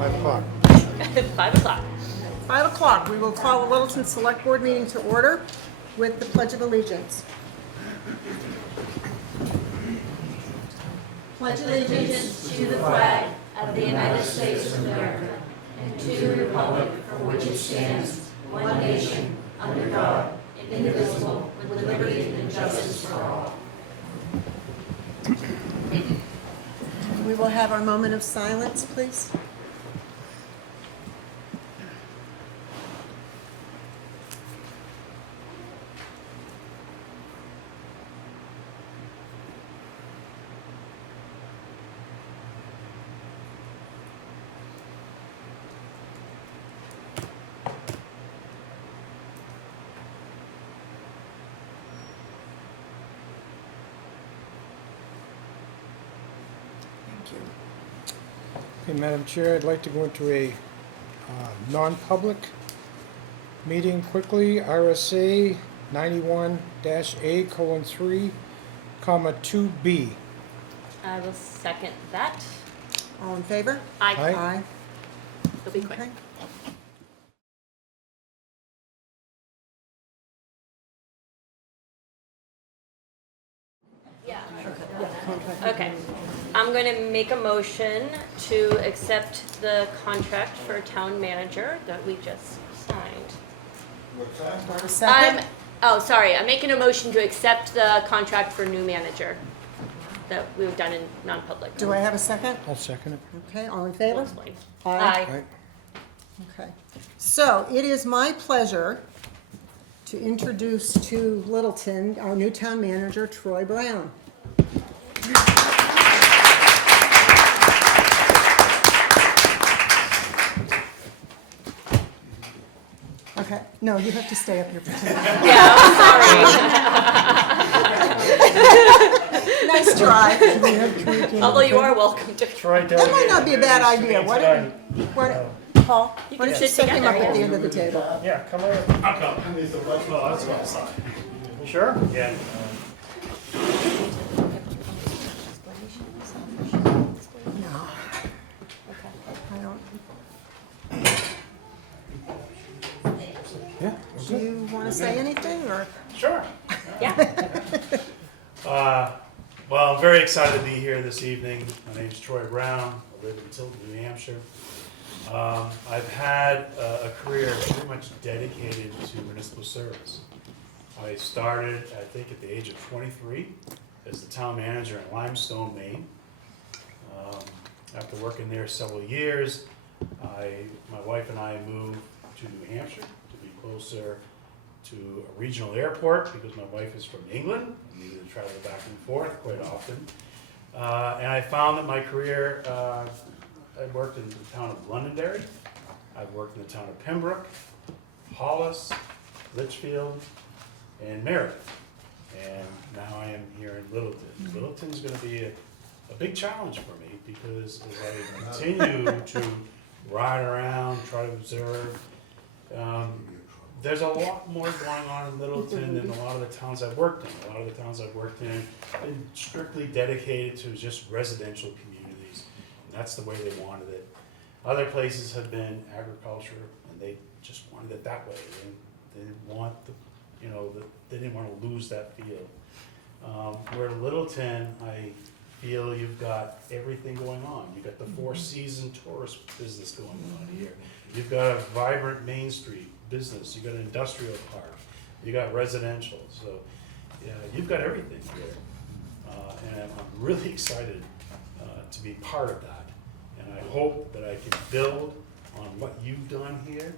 5 o'clock. 5 o'clock. 5 o'clock, we will call the Littleton Selectboard meeting to order with the Pledge of Allegiance. Pledge allegiance to the flag of the United States of America and to the republic for which it stands, one nation, under God, indivisible, with liberty and justice for all. We will have our moment of silence, please. Okay, Madam Chair, I'd like to go into a non-public meeting quickly. RSA 91-A:3, 2B. I will second that. All in favor? Aye. Aye. It'll be quick. Okay. Okay. I'm going to make a motion to accept the contract for town manager that we just signed. Do I have a second? I'm making a motion to accept the contract for new manager that we've done in non-public. Do I have a second? I'll second it. Okay, all in favor? Explain. Aye. Aye. Okay. So it is my pleasure to introduce to Littleton our new town manager, Troy Brown. Okay, no, you have to stay up here for 10 minutes. Yeah, I'm sorry. Nice try. Although you are welcome to. That might not be a bad idea. Why don't, Paul, You why can don't you sit set him up together, at the yeah. end of the table? Yeah, come over. I'll come. Oh, that's what I saw. You sure? Yeah. No. I don't, Yeah. do you want to say anything, or? Sure. Yeah. Well, I'm very excited to be here this evening. My name is Troy Brown. I live in Littleton, New Hampshire. I've had a career pretty much dedicated to municipal service. I started, I think, at the age of 23 as the town manager in Limestone, Maine. After working there several years, my wife and I moved to New Hampshire to be closer to a regional airport because my wife is from England. I needed to travel back and forth quite often. And I found that my career, I worked in the town of Londonderry, I've worked in the town of Pembroke, Hollis, Litchfield, and Meredith. And now I am here in Littleton. Littleton's gonna be a big challenge for me because as I continue to ride around, try to observe, there's a lot more going on in Littleton than a lot of the towns I've worked in. A lot of the towns I've worked in have been strictly dedicated to just residential communities, and that's the way they wanted it. Other places have been agriculture, and they just wanted it that way. They didn't want they didn't want to lose that feel. Where Littleton, I feel you've got everything going on. You've got the four-season tourist business going on here. You've got a vibrant Main Street business. You've got an industrial park. You got residential. So, yeah, you've got everything here. And I'm really excited to be part of that. And I hope that I can build on what you've done here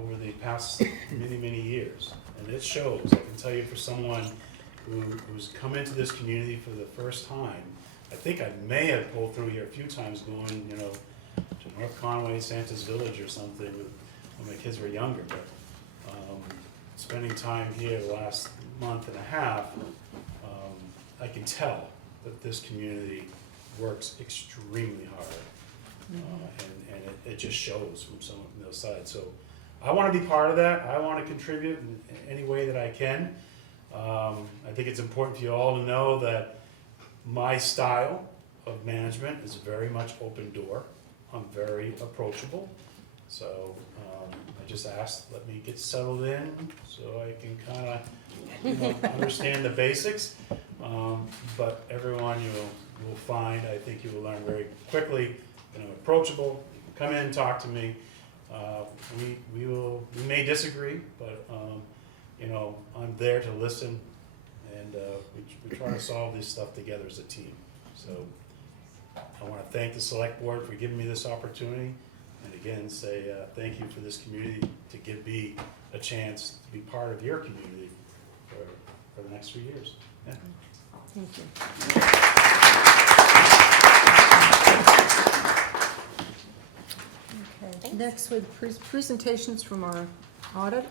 over the past many, many years. And it shows. I can tell you, for someone who's come into this community for the first time, I think I may have pulled through here a few times going, to North Conway, Santa's Village or something when my kids were younger. But spending time here the last month and a half, I can tell that this community works extremely hard. And it just shows from someone from the other side. So I want to be part of that. I want to contribute in any way that I can. I think it's important for you all to know that my style of management is very much open door. I'm very approachable. So I just asked, let me get settled in so I can kind of understand the basics. But everyone you will find, I think you will learn very quickly, I'm approachable. Come in, talk to me. We may disagree, but I'm there to listen, and we try to solve this stuff together as a team. So I want to thank the select board for giving me this opportunity, and again say thank you for this community to give me a chance to be part of your community for the next 3 years. Yeah. Thank you. Okay, next with presentations from our audit.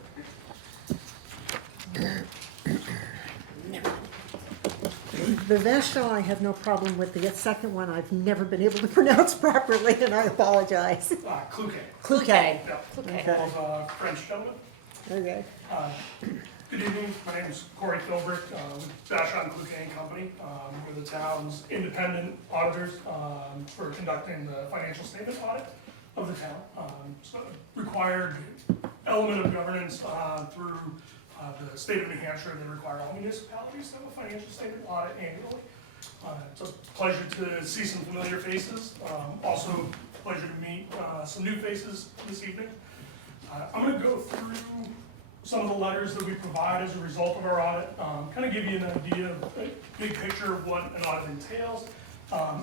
Vivesh, I have no problem with. The second one I've never been able to pronounce properly, and I apologize. Kluke. Kluke. Yep. Okay. Okay. Both French gentlemen. Okay. Good evening, my name is Corey Philbrick with Vashon Kluke and Company. We're the town's independent auditors for conducting the financial statement audit of the town. So required element of governance through the state of New Hampshire. They require all municipalities to have a financial statement audit annually. It's a pleasure to see some familiar faces. Also a pleasure to meet some new faces this evening. I'm going to go through some of the letters that we provide as a result of our audit, kind of give you an idea of a big picture of what an audit entails,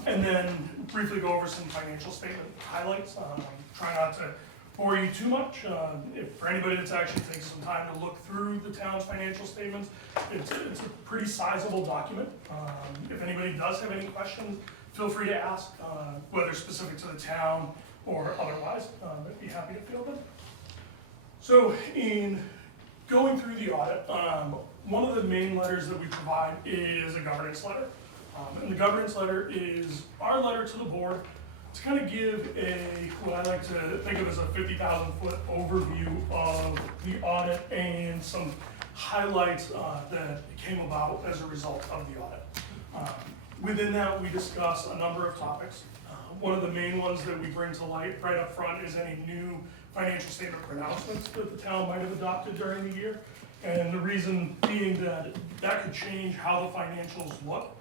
and then briefly go over some financial statement highlights. Try not to bore you too much. If for anybody that's actually taken some time to look through the town's financial statements, it's a pretty sizable document. If anybody does have any questions, feel free to ask, whether specific to the town or otherwise. I'd be happy to field them. So in going through the audit, one of the main letters that we provide is a governance letter. And the governance letter is our letter to the board to kind of give what I like to think of as a 50,000-foot overview of the audit and some highlights that came about as a result of the audit. Within that, we discuss a number of topics. One of the main ones that we bring to light right up front is any new financial statement pronouncements that the town might have adopted during the year. And the reason being that could change how the financials look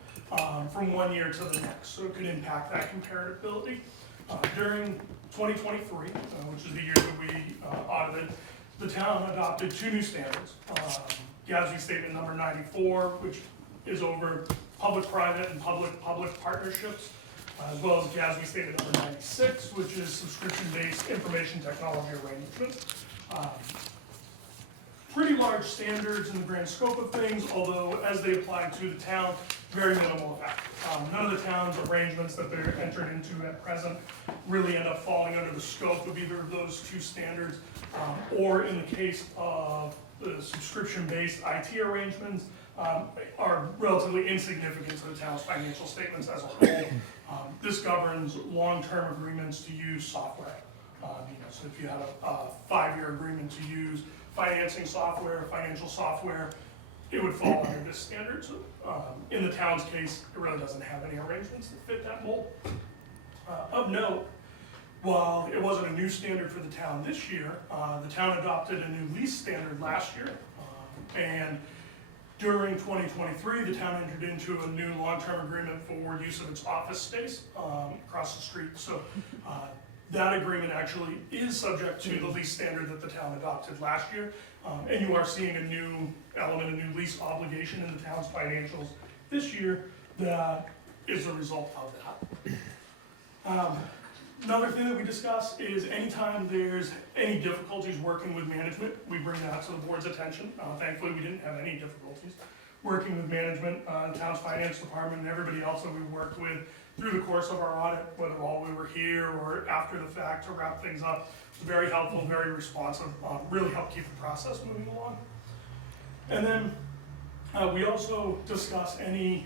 from one year to the next. So it could impact that comparability. During 2023, which is the year that we audited, the town adopted 2 new standards. GASB statement number 94, which is over public-private and public-public partnerships, as well as GASB statement number 96, which is subscription-based information technology arrangements. Pretty large standards in the grand scope of things, although as they apply to the town, very minimal effect. None of the town's arrangements that they're entered into at present really end up falling under the scope of either of those 2 standards, or in the case of the subscription-based IT arrangements, are relatively insignificant to the town's financial statements as a whole. This governs long-term agreements to use software. So if you had a 5-year agreement to use financing software, financial software, it would fall under this standard. So in the town's case, it really doesn't have any arrangements that fit that mold. Of note, while it wasn't a new standard for the town this year, the town adopted a new lease standard last year. And during 2023, the town entered into a new long-term agreement for use of its office space across the street. So that agreement actually is subject to the lease standard that the town adopted last year. And you are seeing a new element, a new lease obligation in the town's financials this year that is a result of that. Another thing that we discuss is anytime there's any difficulties working with management, we bring that to the board's attention. Thankfully, we didn't have any difficulties working with management, the town's finance department, and everybody else that we worked with through the course of our audit, whether while we were here or after the fact to wrap things up. It was very helpful, very responsive, really helped keep the process moving along. And then we also discuss any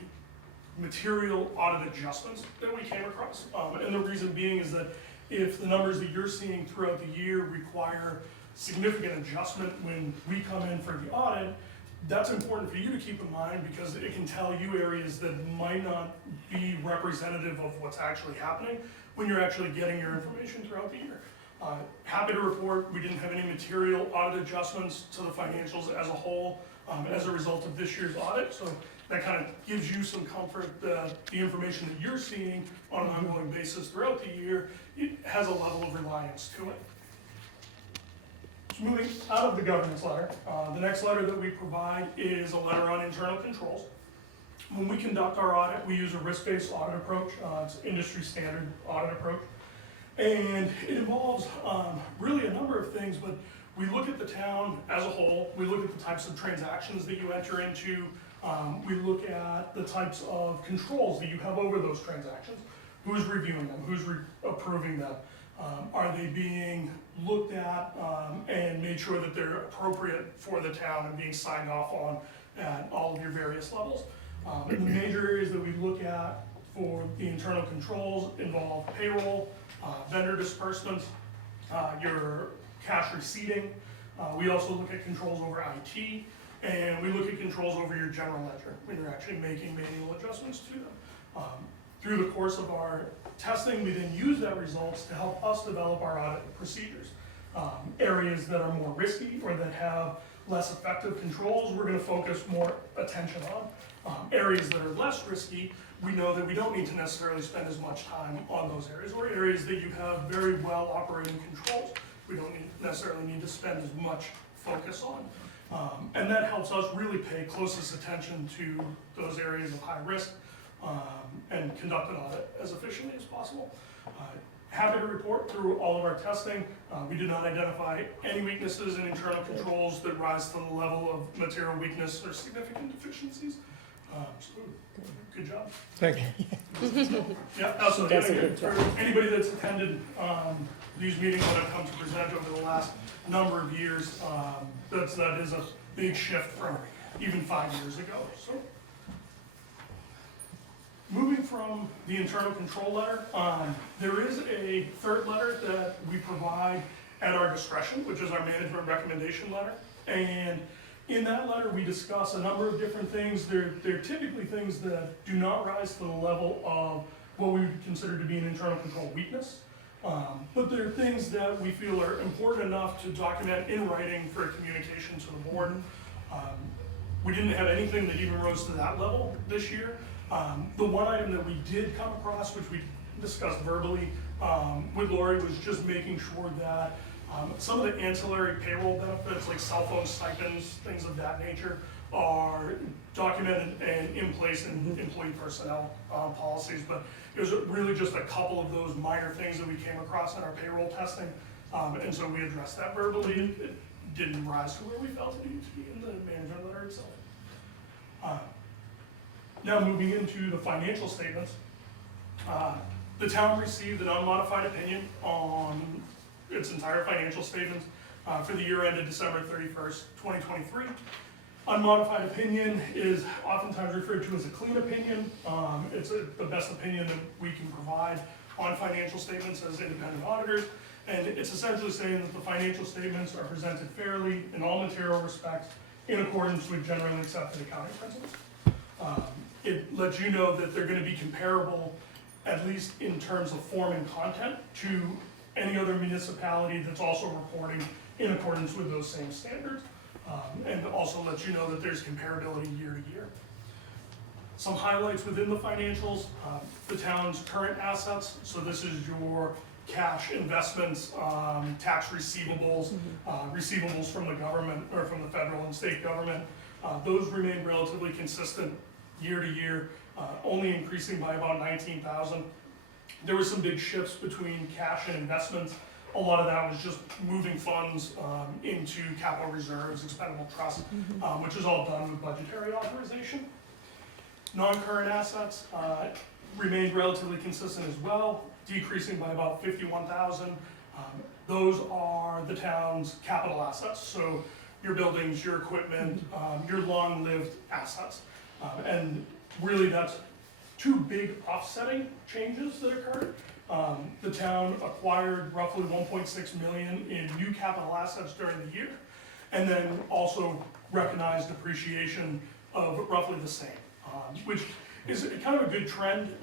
material audit adjustments that we came across. And the reason being is that if the numbers that you're seeing throughout the year require significant adjustment when we come in for the audit, that's important for you to keep in mind because it can tell you areas that might not be representative of what's actually happening, when you're actually getting your information throughout the year. Happy to report, we didn't have any material audit adjustments to the financials as a whole as a result of this year's audit, so that kind of gives you some comfort that the information that you're seeing on an ongoing basis throughout the year, it has a level of reliance to it. So moving out of the governance letter, the next letter that we provide is a letter on internal controls. When we conduct our audit, we use a risk-based audit approach. It's an industry standard audit approach. And it involves really a number of things, but we look at the town as a whole, we look at the types of transactions that you enter into, we look at the types of controls that you have over those transactions, who's reviewing them, who's approving them, are they being looked at and made sure that they're appropriate for the town and being signed off on at all of your various levels. The major areas that we look at for the internal controls involve payroll, vendor disbursements, your cash receipting. We also look at controls over IT, and we look at controls over your general ledger when you're actually making manual adjustments to them. Through the course of our testing, we then use that results to help us develop our audit procedures. Areas that are more risky or that have less effective controls, we're going to focus more attention on. Areas that are less risky, we know that we don't need to necessarily spend as much time on those areas, or areas that you have very well operating controls, we don't necessarily need to spend as much focus on. And that helps us really pay closest attention to those areas of high risk and conduct an audit as efficiently as possible. Happy to report through all of our testing, we did not identify any weaknesses in internal controls that rise to the level of material weakness or significant deficiencies. So, good job. Thank you. Yeah, absolutely. For anybody that's attended these meetings that I've come to present over the last number of years, that is a big shift from even 5 years ago. So, moving from the internal control letter, there is a third letter that we provide at our discretion, which is our management recommendation letter. And in that letter, we discuss a number of different things. They're typically things that do not rise to the level of what we would consider to be an internal control weakness. But they're things that we feel are important enough to document in writing for communication to the board. We didn't have anything that even rose to that level this year. The one item that we did come across, which we discussed verbally with Lori, was just making sure that some of the ancillary payroll benefits, like cell phone stipends, things of that nature, are documented and in place in employee personnel policies. But it was really just a couple of those minor things that we came across in our payroll testing. And so we addressed that verbally. It didn't rise to where we felt it needed to be in the management letter itself. Now moving into the financial statements, the town received an unmodified opinion on its entire financial statements for the year ended December 31st, 2023. Unmodified opinion is oftentimes referred to as a clean opinion. It's the best opinion that we can provide on financial statements as independent auditors. And it's essentially saying that the financial statements are presented fairly in all material respects in accordance with generally accepted accounting principles. It lets you know that they're going to be comparable, at least in terms of form and content, to any other municipality that's also reporting in accordance with those same standards, and also lets you know that there's comparability year to year. Some highlights within the financials, the town's current assets, so this is your cash investments, tax receivables, receivables from the government or from the federal and state government. Those remain relatively consistent year to year, only increasing by about 19,000. There were some big shifts between cash and investments. A lot of that was just moving funds into capital reserves, expendable trust, which is all done with budgetary authorization. Non-current assets remained relatively consistent as well, decreasing by about 51,000. Those are the town's capital assets, so your buildings, your equipment, your long-lived assets. And really that's two big offsetting changes that occurred. The town acquired roughly 1.6 million in new capital assets during the year, and then also recognized depreciation of roughly the same, which is kind of a good trend.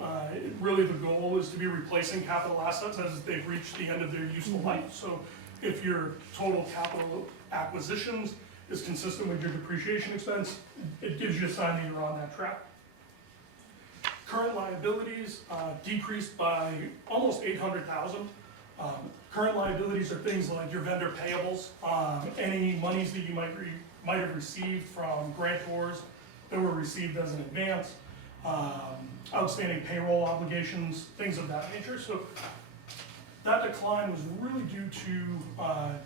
Really the goal is to be replacing capital assets as they've reached the end of their useful life. So if your total capital acquisitions is consistent with your depreciation expense, it gives you a sign that you're on that track. Current liabilities decreased by almost 800,000. Current liabilities are things like your vendor payables, any monies that you might have received from grantors that were received as an advance, outstanding payroll obligations, things of that nature. So that decline was really due to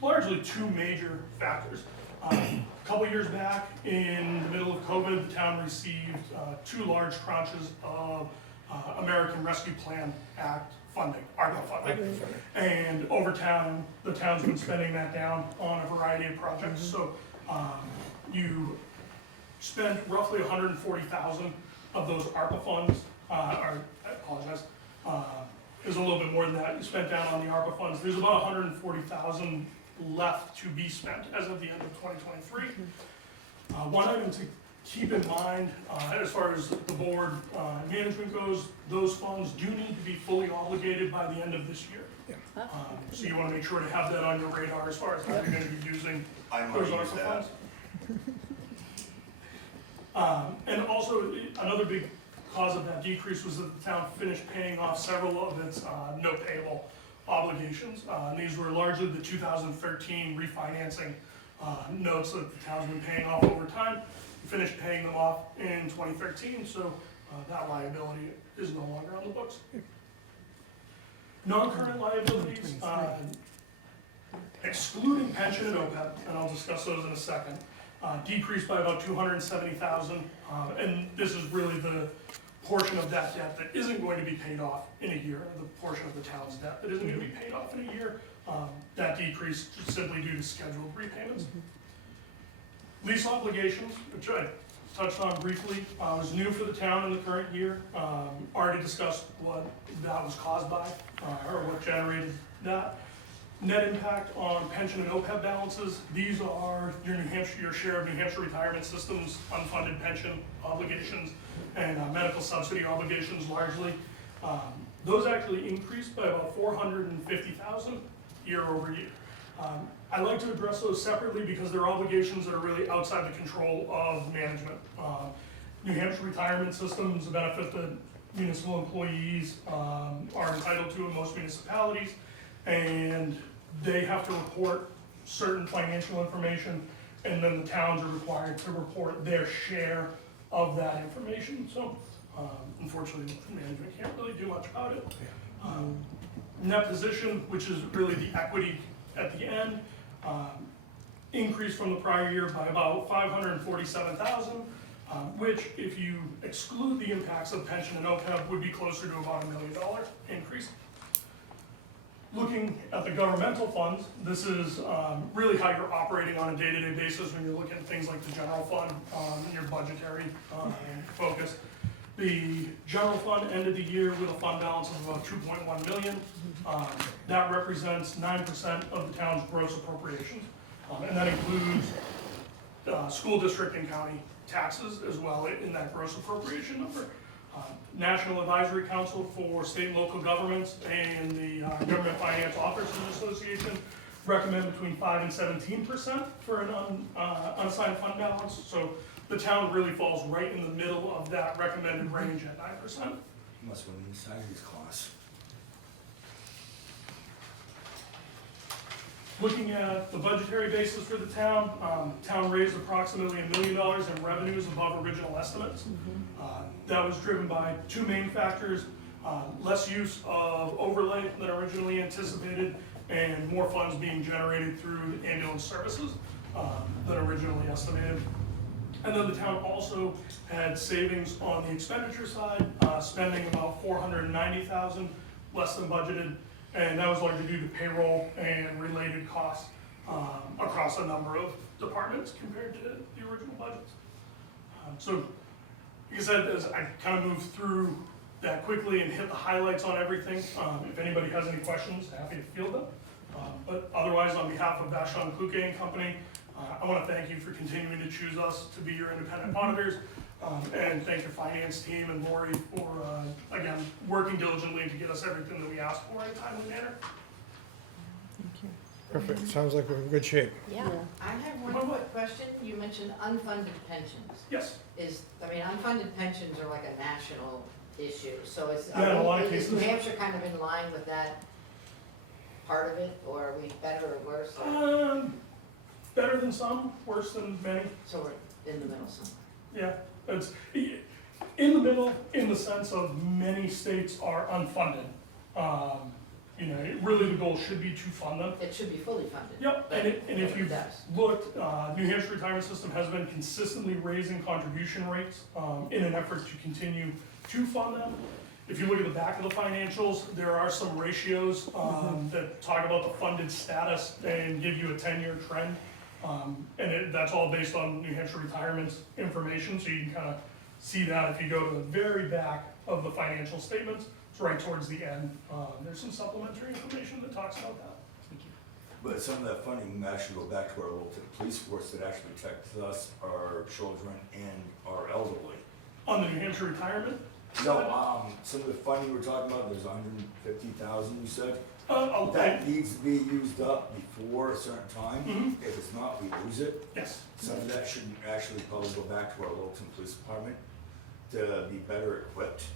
largely two major factors. A couple years back, in the middle of COVID, the town received two large tranches of American Rescue Plan Act funding, ARPA funding. And over time, the town's been spending that down on a variety of projects. So you spent roughly 140,000 of those ARPA funds, or I apologize, there's a little bit more than that you spent down on the ARPA funds. There's about 140,000 left to be spent as of the end of 2023. One item to keep in mind, as far as the board management goes, those funds do need to be fully obligated by the end of this year. So you want to make sure to have that on your radar as far as how you're going to be using those ARPA funds. And also, another big cause of that decrease was that the town finished paying off several of its note payable obligations. These were largely the 2013 refinancing notes that the town's been paying off over time. We finished paying them off in 2013, so that liability is no longer on the books. Non-current liabilities, excluding pension and OPEB, and I'll discuss those in a second, decreased by about 270,000, and this is really the portion of that debt that isn't going to be paid off in a year, the portion of the town's debt that isn't going to be paid off in a year. That decrease just simply due to scheduled repayments. Lease obligations, which I touched on briefly, is new for the town in the current year. Already discussed what that was caused by, or what generated that. Net impact on pension and OPEB balances. These are your share of New Hampshire retirement systems, unfunded pension obligations, and medical subsidy obligations largely. Those actually increased by about 450,000 year over year. I like to address those separately because they're obligations that are really outside the control of management. New Hampshire retirement systems benefit that municipal employees are entitled to in most municipalities, and they have to report certain financial information, and then the towns are required to report their share of that information. So unfortunately, management can't really do much about it. Net position, which is really the equity at the end, increased from the prior year by about 547,000, which, if you exclude the impacts of pension and OPEB, would be closer to about $1 million increase. Looking at the governmental funds, this is really how you're operating on a day-to-day basis when you're looking at things like the general fund and your budgetary focus. The general fund ended the year with a fund balance of about 2.1 million. That represents 9% of the town's gross appropriations. And that includes school district and county taxes as well in that gross appropriation number. National Advisory Council for State and Local Governments and the Government Finance Officers Association recommend between 5 and 17% for an unassigned fund balance. So the town really falls right in the middle of that recommended range at 9%. Must win these science class. Looking at the budgetary basis for the town, town raised approximately $1 million in revenues above original estimates. That was driven by two main factors: less use of overlay than originally anticipated, and more funds being generated through ambulance services than originally estimated. And then the town also had savings on the expenditure side, spending about $490,000 less than budgeted, and that was largely due to payroll and related costs across a number of departments compared to the original budgets. So, like I said, as I kind of moved through that quickly and hit the highlights on everything, if anybody has any questions, happy to field them. But otherwise, on behalf of Vashon Kluge and Company, I want to thank you for continuing to choose us to be your independent auditors, and thank your finance team and Lori for, again, working diligently to get us everything that we asked for in a timely manner. Thank you. Perfect, sounds like we're in good shape. Yeah. I have one quick question. You mentioned unfunded pensions. Yes, Unfunded pensions are like a national issue, so Yeah, in a lot of is New cases. Hampshire kind of in line with that part of it, or are we better or worse? better than some, worse than many. So we're in the middle somewhere. Yeah, it's in the middle in the sense of many states are unfunded. You know, really the goal should be to fund them. It should be fully funded. Yep, but and if it you've does. looked, New Hampshire retirement system has been consistently raising contribution rates in an effort to continue to fund them. If you look at the back of the financials, there are some ratios that talk about the funded status and give you a 10-year trend. That's all based on New Hampshire retirement's information, so you can kind of see that if you go to the very back of the financial statements. It's right towards the end. There's some supplementary information that talks about that. But some of that funding actually go back to our local police force that actually protects us, our children, and our elderly. On the New Hampshire retirement? No, some of the funding we're talking about, there's 150,000 you said. Okay. That needs to be used up before a certain time. Mhm. If it's not, we lose it. Yes. Some of that should actually probably go back to our Littleton Police Department to be better equipped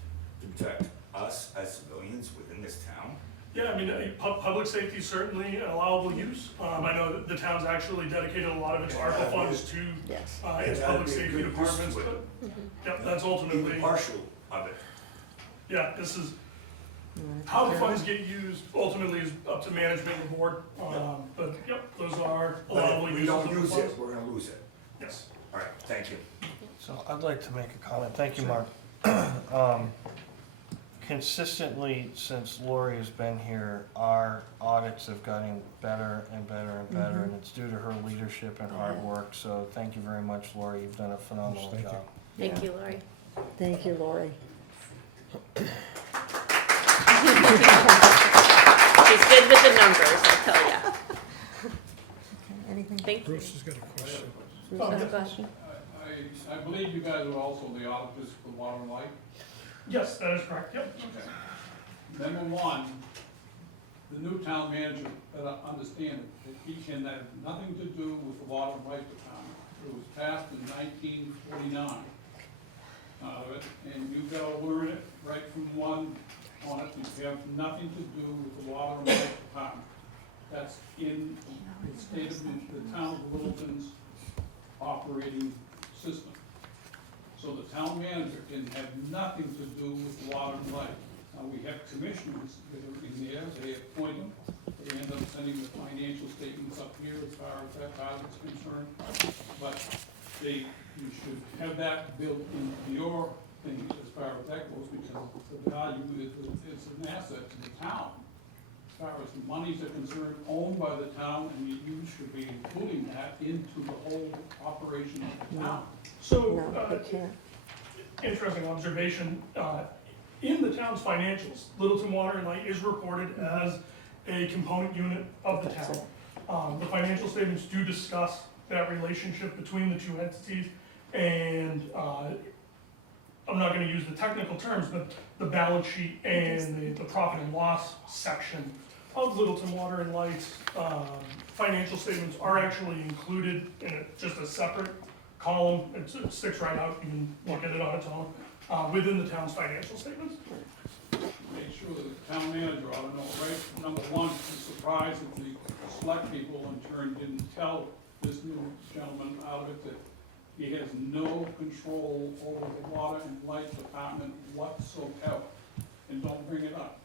to protect us as civilians within this town. Yeah, I mean, public safety is certainly an allowable use. I know that the town's actually dedicated a lot of its ARPA funds to Yes. its Yeah, public that'd be a safety good use departments, to it. but, yep, that's Even ultimately, partial of it. yeah, this is, how the funds get used ultimately is up to management and the board. But, yep, those are But allowable if uses we don't of the use funds. it, we're gonna lose it. Yes. All right, thank you. So I'd like to make a comment. Thank you, Mark. Consistently, since Lori has been here, our audits have gotten better and better and better, and it's due to her leadership and hard work. So thank you very much, Lori. You've done a phenomenal Thank you. job. Thank you, Lori. Thank you, Lori. She's good with the numbers, I'll tell ya. Anything? Thank you. Bruce has got a question. Bruce has a question. I believe you guys are also the auditors for Water and Light. Yes, that is correct, yep. Okay. Number one, the new town manager better understand that he can have nothing to do with the Water and Light Department. It was passed in 1949. And you've got to learn it right from one on it. You have nothing to do with the Water and Light Department. That's in the state of the town of Littleton's operating system. So the town manager can have nothing to do with water and light. Now, we have commissioners that are in there, they appoint them, they end up sending the financial statements up here as far as that part is concerned. But you should have that built into your thing as far as that goes, because the value is an asset to the town. As far as the monies are concerned, owned by the town, and you should be including that into the whole operation of the town. So, No, we can't. interesting observation. In the town's financials, Littleton Water and Light is reported as a component unit of the town. The financial statements do discuss that relationship between the two entities, and I'm not gonna use the technical terms, but the balance sheet and the profit and loss section of Littleton Water and Light's financial statements are actually included in just a separate column. It sticks right out, you can look at it on its own, within the town's financial statements. Make sure that the town manager ought to know, right, number one, I'm surprised that the select people in turn didn't tell this new gentleman out of it that he has no control over the water and light department whatsoever, and don't bring it up.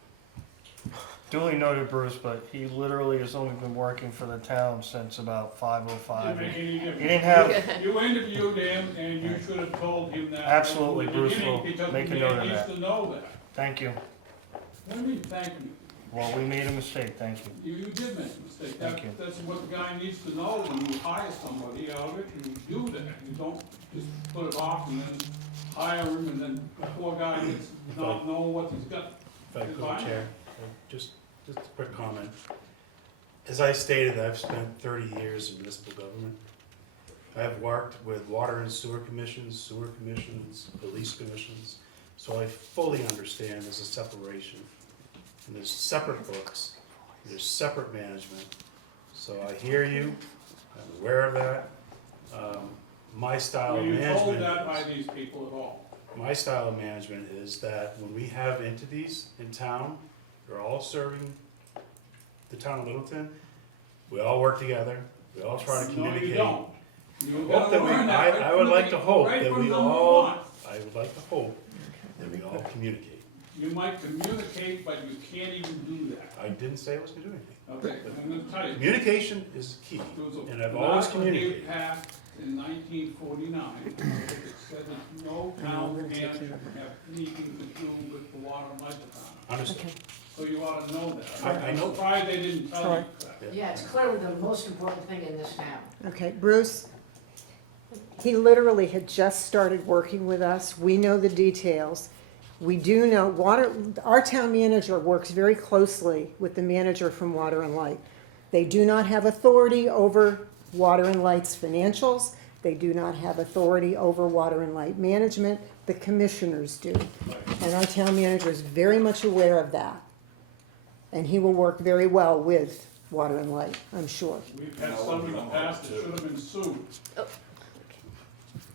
Duly noted, Bruce, but he literally has only been working for the town since about 5:05. Didn't make any difference. He didn't have, You interviewed him, and you should have told him that. Absolutely, from the Bruce beginning, will because make a the note man of needs that. to know that. thank you. What do you mean, thank you? Well, we made a mistake, thank you. You did make a mistake. Thank you. That's what the guy needs to know when you hire somebody out of it, you do that. You don't just put it off and then hire him, and then the poor guy gets not know what he's got. If I could, Chair, just a quick comment. As I stated, I've spent 30 years in municipal government. I have worked with water and sewer commissions, police commissions, so I fully understand there's a separation. And there's separate books, there's separate management. So I hear you, I'm aware of that. My style Were of you told management. that by these people at all? My style of management is that when we have entities in town, they're all serving the town of Littleton, we all work together, we all try to communicate. No, you don't. You Hope gotta that we, learn that right I from would the like to be- hope right that from we number all, one. I would like to hope that we all communicate. You might communicate, but you can't even do that. I didn't say I was gonna do anything. Okay, I'm gonna tell you. Communication is key, There was a and I've always law communicated. passed in 1949, it said that no town manager can have anything to do with the water and light department. Understood. So you ought to know that. I know. I'm surprised they didn't tell you that. Yeah, it's clearly the most important thing in this town. Okay, Bruce, he literally had just started working with us. We know the details. We do know our town manager works very closely with the manager from Water and Light. They do not have authority over Water and Light's financials. They do not have authority over Water and Light management. The commissioners do. And our town manager is very much aware of that. And he will work very well with Water and Light, I'm sure. We've had some in the past that should have been sued. Oh.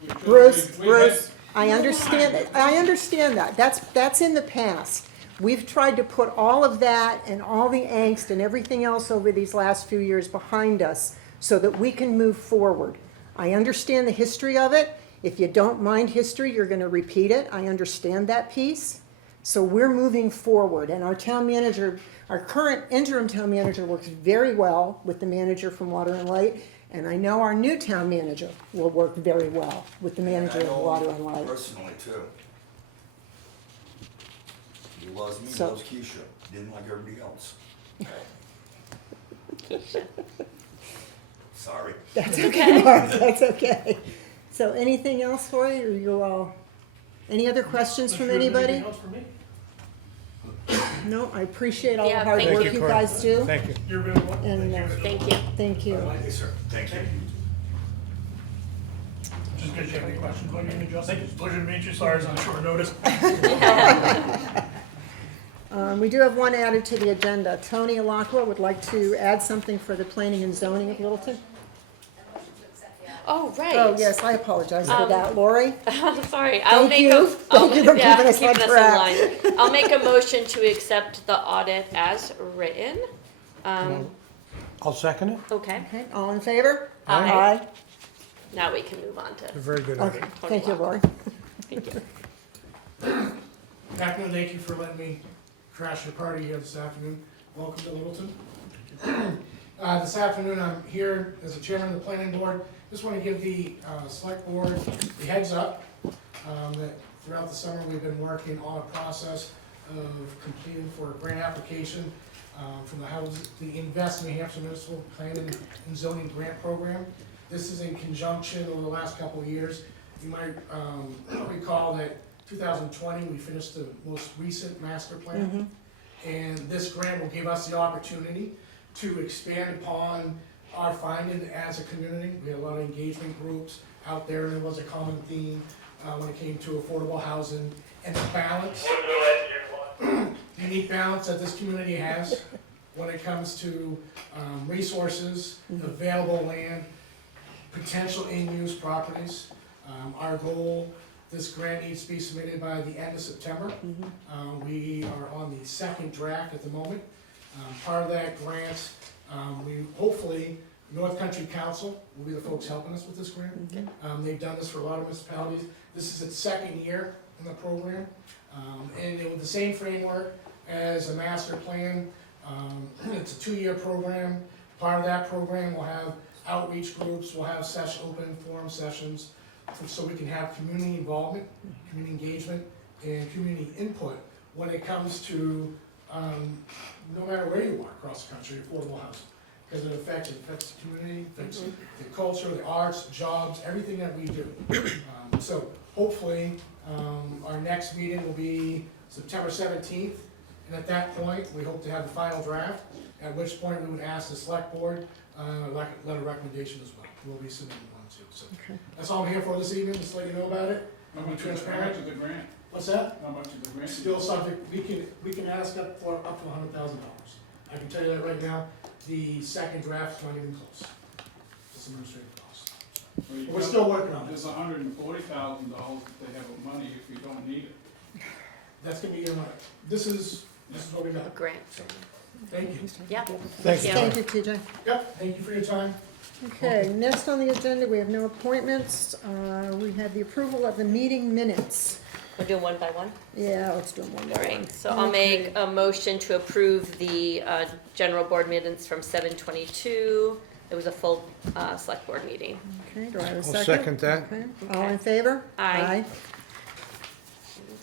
We should- Bruce, we've had- I understand that. That's in the past. We've tried to put all of that and all the angst and everything else over these last few years behind us so that we can move forward. I understand the history of it. If you don't mind history, you're gonna repeat it. I understand that piece. So we're moving forward, and our town manager, our current interim town manager works very well with the manager from Water and Light, and I know our new town manager will work very well with the manager of Water and Light. Personally too. He loves me, So- loves Keisha, didn't like everybody else. Sorry. That's okay, Mark, that's okay. So anything else for you, or you all, any other questions from anybody? Anything else for me? No, I appreciate all the Yeah, hard thank work you. you guys do, Thank you. You're really welcome. and Thank you. thank you. Yes, sir, thank you. Just in case you have any questions about your new Justin, it's a pleasure to meet you, sorry it's on short notice. We do have one added to the agenda. Tony Alacqua would like to add something for the planning and zoning of Littleton. Oh, right. Oh, yes, I apologize for that, Lori. Sorry, I'll Thank make you. a. Thank you for yeah, keeping us on track. line. I'll make a motion to accept the audit as written. I'll second it. Okay, Okay, all in favor? Aye. now we can move on to. You're very good at Okay, it. thank you, Lori. Thank you. Afternoon, thank you for letting me crash your party here this afternoon. Welcome to Littleton. This afternoon, I'm here as the chairman of the planning board. Just want to give the select board the heads up that throughout the summer, we've been working on a process of completing for a grant application from the Invest New Hampshire Municipal Planning and Zoning Grant Program. This is in conjunction over the last couple of years. You might recall that 2020, we finished the most recent master plan. And this grant will give us the opportunity to expand upon our finding as a community. We had a lot of engagement groups out there, and there was a common theme when it came to affordable housing and the balance, the unique balance that this community has when it comes to resources, available land, potential in-use properties. Our goal, this grant needs to be submitted by the end of September. We are on the second draft at the moment. Part of that grant, we hopefully, North Country Council will be the folks helping us with this grant. They've done this for a lot of municipalities. This is its second year in the program. And with the same framework as a master plan, it's a 2-year program. Part of that program will have outreach groups, we'll have open forum sessions, so we can have community involvement, community engagement, and community input when it comes to, no matter where you are across the country, affordable housing. Because it affects the community, affects the culture, the arts, jobs, everything that we do. So hopefully, our next meeting will be September 17th, and at that point, we hope to have the final draft. at which point we would ask the select board, let a recommendation as well. We'll be submitting one too, so. Okay. That's all I'm here for this evening, just to let you know about it. How much is the grant? What's that? How much is the grant? Still subject, we can ask up to $100,000. I can tell you that right now, the second draft's not even close. It's administrative cost. Well, you We're got- still working on it. There's $140,000 if they have money if you don't need it. That's gonna be, this is what we got. Grant. Thank you. Yeah. Thank you. Thank you, TJ. Yep, thank you for your time. Okay, next on the agenda, we have no appointments. We have the approval of the meeting minutes. We'll do one by one. Yeah, let's do them one by All one. right, so I'll make a motion to approve the general board minutes from 7:22. It was a full select board meeting. Okay, do I have a I'll second? second that. Okay, all in favor? Aye.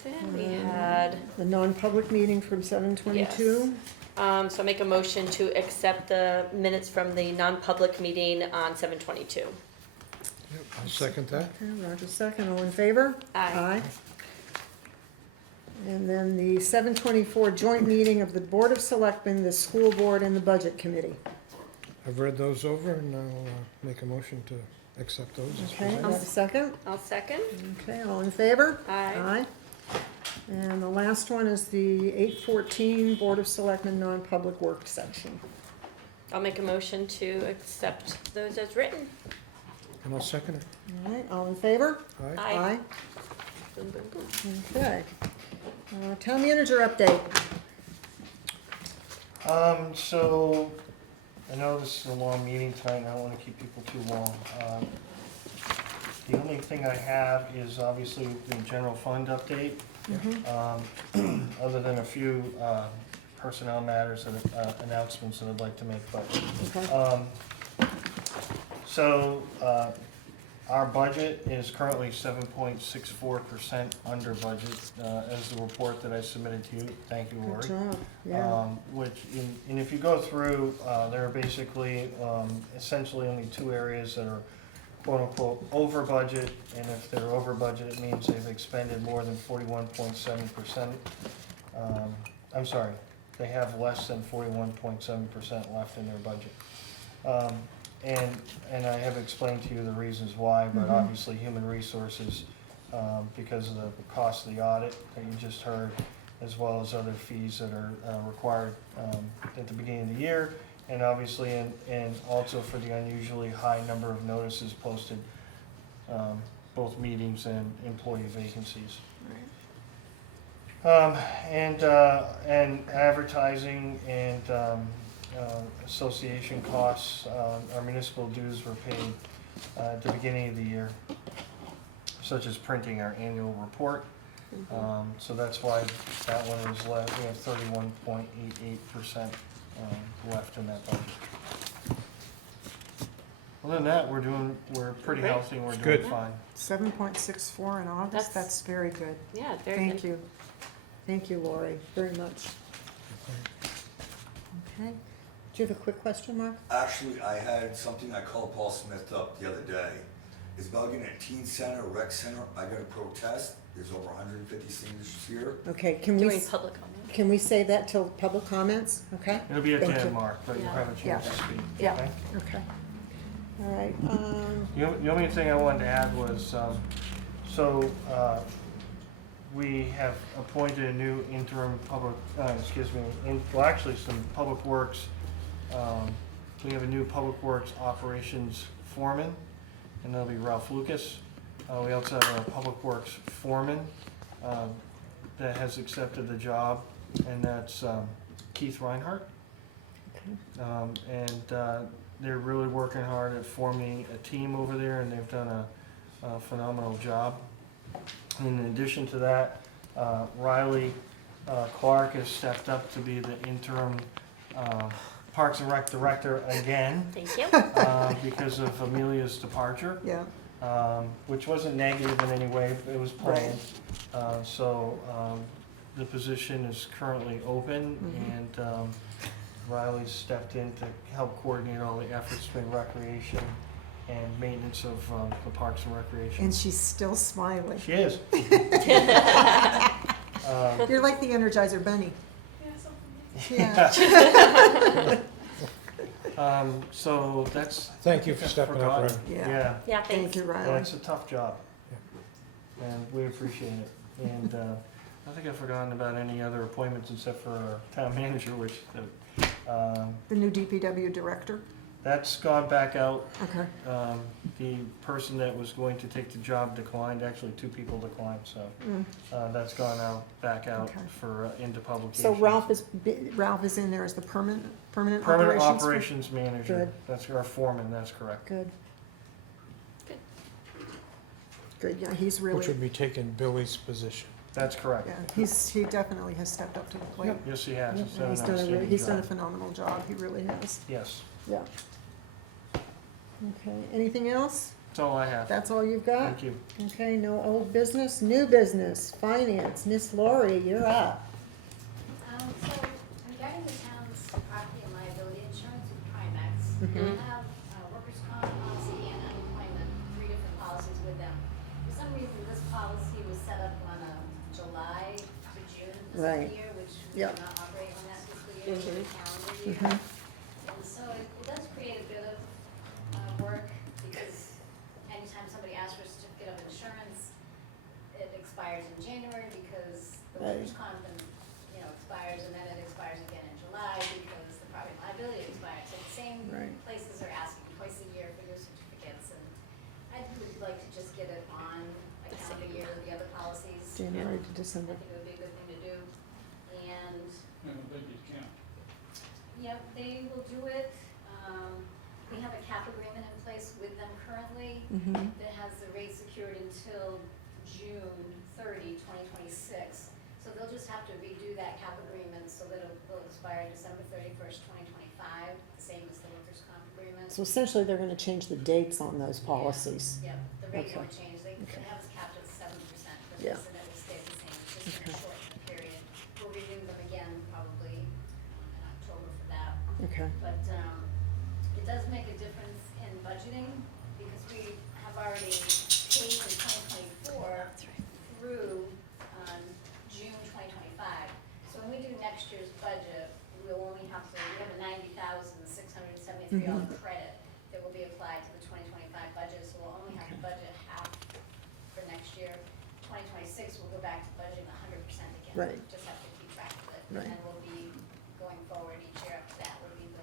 And then we had, The non-public meeting from 7:22. so I'll make a motion to accept the minutes from the non-public meeting on 7:22. Yep, I'll second that. Okay, Roger second, all in favor? Aye. And then the 7:24 joint meeting of the Board of Selectmen, the School Board, and the Budget Committee. I've read those over and I'll make a motion to accept those as Okay, do I presented. have a second? I'll second. Okay, all in favor? Aye. And the last one is the 8:14 Board of Selectmen non-public work section. I'll make a motion to accept those as written. And I'll second it. All right, all in favor? Aye. Aye. Boom, boom, boom. Okay. Town manager update. So, I know this is a long meeting tonight, and I don't wanna keep people too long. The only thing I have is obviously the general fund update. Other than a few, personnel matters and, announcements that I'd like to make, but, Okay. so, our budget is currently 7.64% under budget, as the report that I submitted to you. Thank you, Lori. Good job, yeah. And if you go through, there are basically, essentially only two areas that are quote-unquote over budget, and if they're over budget, it means they've expended more than 41.7%. I'm sorry, they have less than 41.7% left in their budget. And I have explained to you the reasons why, but obviously human resources, because of the cost of the audit that you just heard, as well as other fees that are required at the beginning of the year, and obviously, and also for the unusually high number of notices posted, both meetings and employee vacancies. And advertising and association costs, our municipal dues were paid at the beginning of the year, such as printing our annual report. So that's why that one is left, we have 31.88% left in that budget. Other than that, we're pretty Great. healthy and we're Good. doing fine. 7.64 in August, That's- that's very good. Yeah, very good. Thank you. Thank you, Lori, very much. Okay. Do you have a quick question, Mark? Actually, I had something, I called Paul Smith up the other day. Is Belgian at Teen Center, Rec Center, I got a protest, there's over 150 signatures here. Okay, Doing public comment. can we save that till public comments, okay? It'll be at the Thank end, you. Mark, but you'll have a chance to speak. Yeah. okay? Okay. All right, The only thing I wanted to add was, we have appointed a new interim public, actually some public works, we have a new public works operations foreman, and that'll be Ralph Lucas. We also have a public works foreman, that has accepted the job, and that's, Keith Reinhardt. They're really working hard at forming a team over there, and they've done a phenomenal job. In addition to that, Riley Clark has stepped up to be the interim Parks and Rec director again, Thank you. because of Amelia's departure, yeah, which wasn't negative in any way, it was planned. The position is currently open, and Riley stepped in to help coordinate all the efforts between recreation and maintenance of the Parks and Recreation. and she's still smiling. She is. You're like the Energizer Bunny. Yeah. So that's. Thank you for that's stepping up, forgotten. Riley. Yeah, Yeah, Thank thanks. you, yeah, Riley. it's a tough job. And we appreciate it. And, I think I've forgotten about any other appointments except for our town manager, which, The new DPW director? that's gone back out. Okay. The person that was going to take the job declined, actually 2 people declined, so, Mm. that's gone out, back out Okay. for, into publication. So Ralph is in there as the permanent Permanent operations? operations manager. Good. That's our foreman, that's correct. Good. Good. Good, yeah, he's Which really, would be taking Billy's position. That's correct. yeah, he definitely has stepped up to the plate. Yes, he has. Yeah, He's done an He's outstanding he's done a job. phenomenal job, he really has, Yes, yeah. Okay, anything else? that's all I have. That's all you've got? Thank you. Okay, no old business, new business, finance, Miss Laurie, you're up. So regarding the town's property and liability insurance with Primex, Mhm. we have workers' comp policy and unemployment, 3 different policies with them. For some reason, this policy was set up on a July to June Right. fiscal year, which we Yep. do not operate on that fiscal year, it's a calendar year. Mhm. And so it does create a bit of work, because anytime somebody asks for a certificate of insurance, it expires in January because the Right. workers' comp expires, and then it expires again in July because the property liability expires. So the same Right. places are asking twice a year for your certificates, and I would like to just get it on a calendar year with the other policies. January to I December. think it would be a good thing to do. And I don't think you can. yep, they will do it. We have a cap agreement in place with them currently Mhm. that has the rate secured until June 30, 2026. So they'll just have to redo that cap agreement so that it will expire December 31st, 2025, the same as the workers' comp agreement. So essentially, they're gonna change the dates on those policies. Yep, the rate Okay. won't change. They Okay. have us capped at 7% for Yeah. this, and it will stay the same. It's just Okay. a short period. We'll renew them again probably in October for that. Okay, But it does make a difference in budgeting, because we have already paid in 2024 through June 2025. So when we do next year's budget, we'll only have to, we have a $90,673 credit that will be applied to the 2025 budget, so we'll only have to budget half for next year. 2026, we'll go back to budgeting 100% again. Right. Just have to keep track of it. Right. And we'll be going forward each year after that will be the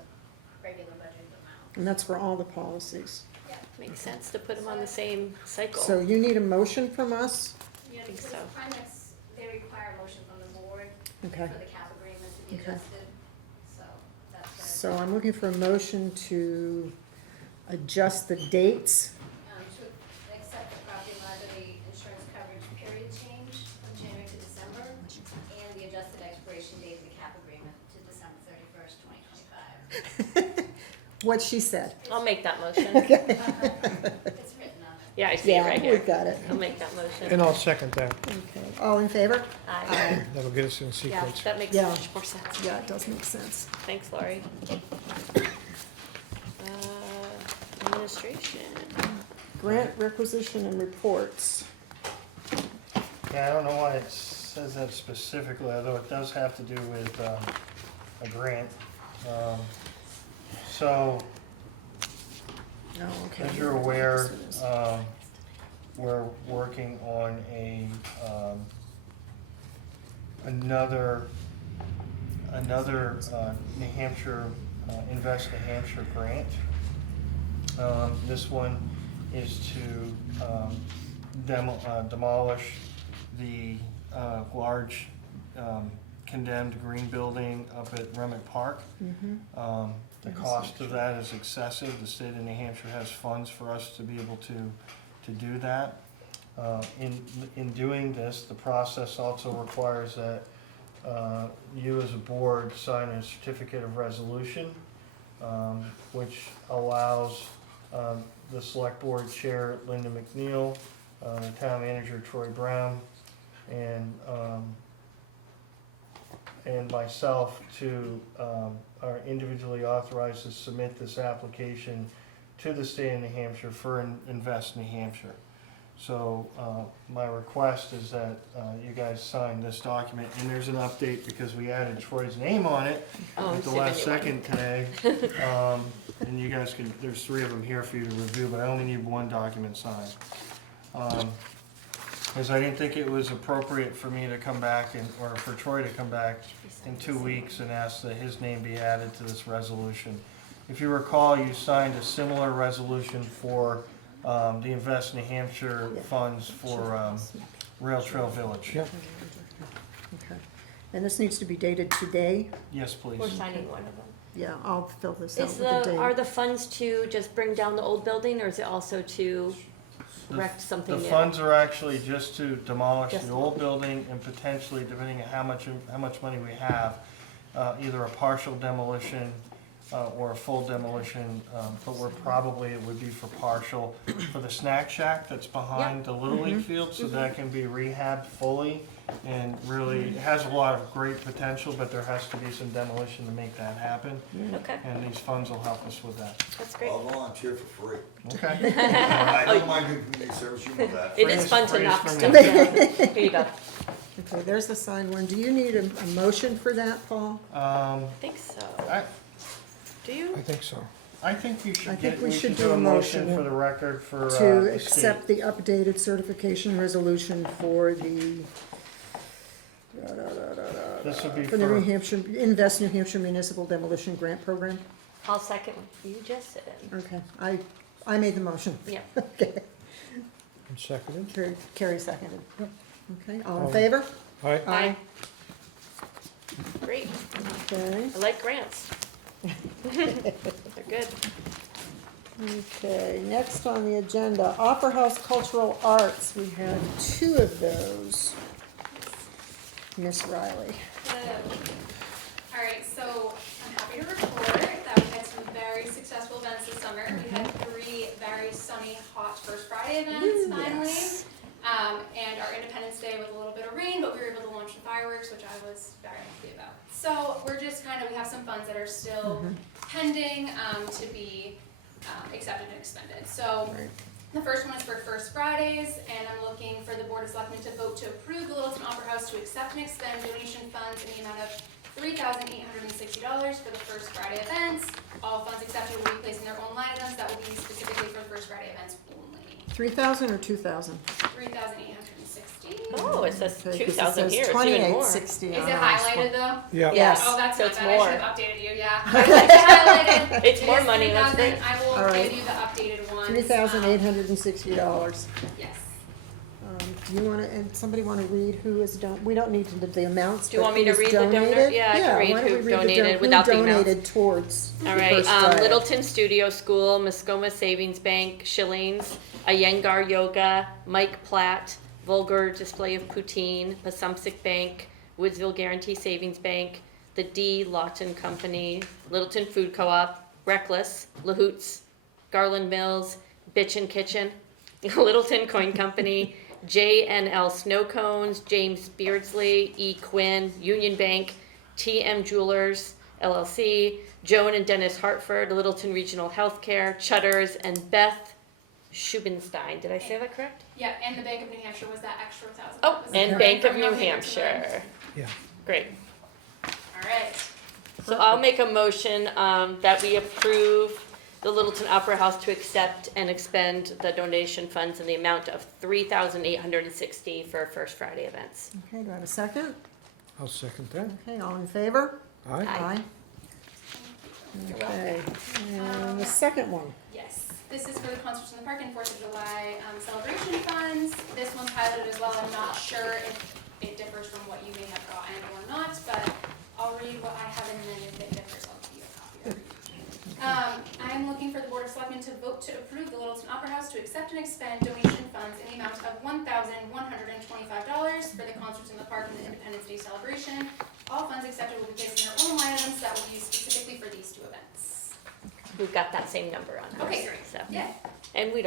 regular budget amount. and that's for all the policies. Yeah. Makes sense to put them on the same cycle. So you need a motion from us? Yeah, think because so. Primex, they require a motion from the board Okay, for the cap agreement to be Okay. adjusted, so that's what. so I'm looking for a motion to adjust the dates. To accept the property and liability insurance coverage period change from January to December, and the adjusted expiration date of the cap agreement to December 31st, 2025. What she said. I'll make that motion. It's written on it. Yeah, I see it Yeah, right we've here. got it. I'll make that motion. And I'll second that. Okay, all in favor? Aye. That'll get us in Yeah, sequence. that makes Yeah. much more sense. Yeah, it does make sense. Thanks, Laurie. Administration. Grant requisition and reports. Yeah, I don't know why it says that specifically, although it does have to do with, a grant. So, Oh, okay. as you're aware, This is- we're working on another New Hampshire, Invest New Hampshire grant. This one is to demolish the large condemned green building up at Remick Park. Mhm. The cost of that is excessive. The state of New Hampshire has funds for us to be able to do that. In doing this, the process also requires that you as a board sign a certificate of resolution, which allows the select board chair, Linda McNeil, the town manager, Troy Brown, and myself to are individually authorized to submit this application to the state of New Hampshire for Invest New Hampshire. So my request is that you guys sign this document, and there's an update because we added Troy's name on it Oh, at the saving last you one. second today. And you guys can, there's 3 of them here for you to review, but I only need 1 document signed. Because I didn't think it was appropriate for me to come back or for Troy to come back in 2 weeks and ask that his name be added to this resolution. If you recall, you signed a similar resolution for the Invest New Hampshire funds for Rail Trail Village. Yep. Okay. And this needs to be dated today? Yes, please. We're signing one of them. Yeah, I'll fill this out Is with the are date. the funds to just bring down the old building, or is it also to erect something The new? funds are actually just to demolish Just the old building and potentially, depending on how much money we have, either a partial demolition or a full demolition, but it would be for partial, for the snack shack that's behind the Little League field, so that can be rehabbed fully. And really, it has a lot of great potential, but there has to be some demolition to make that happen. Okay, And these funds will help us with that. that's great. I'll volunteer for free. Okay? I don't mind doing community service, you know that. It is fun to Praise knock for stuff me. down. Here you go. Okay, there's the signed one. Do you need a motion for that, Paul? I think so. Do you? I think so. I think you I should think get, we we should should do do a a motion motion for the record for To the accept state. the updated certification resolution for the, This would be for the New for, Hampshire, Invest New Hampshire Municipal Demolition Grant Program? I'll second what you just said. Okay, I made the motion. Yeah. Okay, And seconded. Carrie seconded. Okay, all in All- favor? All right, Aye. Great. Okay, I like grants. They're good. okay, next on the agenda, Opera House Cultural Arts. We had 2 of those. Miss Riley. All right, so I'm happy to report that we had some very successful events this summer. We had 3 very sunny, hot First Friday events finally. Yes. And our Independence Day with a little bit of rain, but we were able to launch the fireworks, which I was very happy about. So we're just we have some funds that are still pending to be accepted and expended. So the first one is for First Fridays, and I'm looking for the Board of Selectmen to vote to approve the Littleton Opera House to accept and expend donation funds in the amount of $3,860 for the First Friday events. All funds accepted will be placed in their own line items that will be specifically for First Friday events only. 3,000 or 2,000? 3,860. Oh, it says Okay, 'cause it 2,000 says here, it's even more. 2860 Is on it ours. highlighted though? yeah. Yes. Oh, that's So not it's bad. I more. should have updated you, yeah. It's highlighted. It's It more is money, that's 3,000. great. I will All right. give you the updated ones. $3,860. Yes. You wanna, and somebody wanna read who is we don't need the amounts, Do you but want me to who's read the donor? donated? Yeah, I can read why don't who we read the donated without the Who amounts. donated towards All the right, First Friday. Littleton Studio School, Muskoma Savings Bank, Shillings, Iyengar Yoga, Mike Platt, Vulgar Display of Poutine, Passumpsic Bank, Woodsville Guarantee Savings Bank, the D. Lawton Company, Littleton Food Co-op, Reckless, Lahoots, Garland Mills, Bitchin' Kitchen, Littleton Coin Company, J&L Snow Cones, James Beardsley, E. Quinn, Union Bank, TM Jewelers, LLC, Joan and Dennis Hartford, Littleton Regional Healthcare, Chutters, and Beth Schubenstein. Did I say that correct? Yeah, and the Bank of New Hampshire was that extra $1,000. Oh, and Okay. Bank of From New nothing to Hampshire. Yeah. Great. All right. So I'll make a motion that we approve the Littleton Opera House to accept and expend the donation funds in the amount of $3,860 for First Friday events. Okay, do I have a second? I'll second that. Okay, all in favor? Aye. Aye. Okay, and the second one. Yes, this is for the Concerts in the Park and 4th of July celebration funds. This one's piloted as well. I'm not sure if it differs from what you may have gotten or not, but I'll read what I have and then if it differs, I'll give you a copy of it. I am looking for the Board of Selectmen to vote to approve the Littleton Opera House to accept and expend donation funds in the amount of $1,125 for the Concerts in the Park and the Independence Day celebration. All funds accepted will be placed in their own line items that will be used specifically for these 2 events. We've got that same number on ours. Okay, great. So. Yeah. And we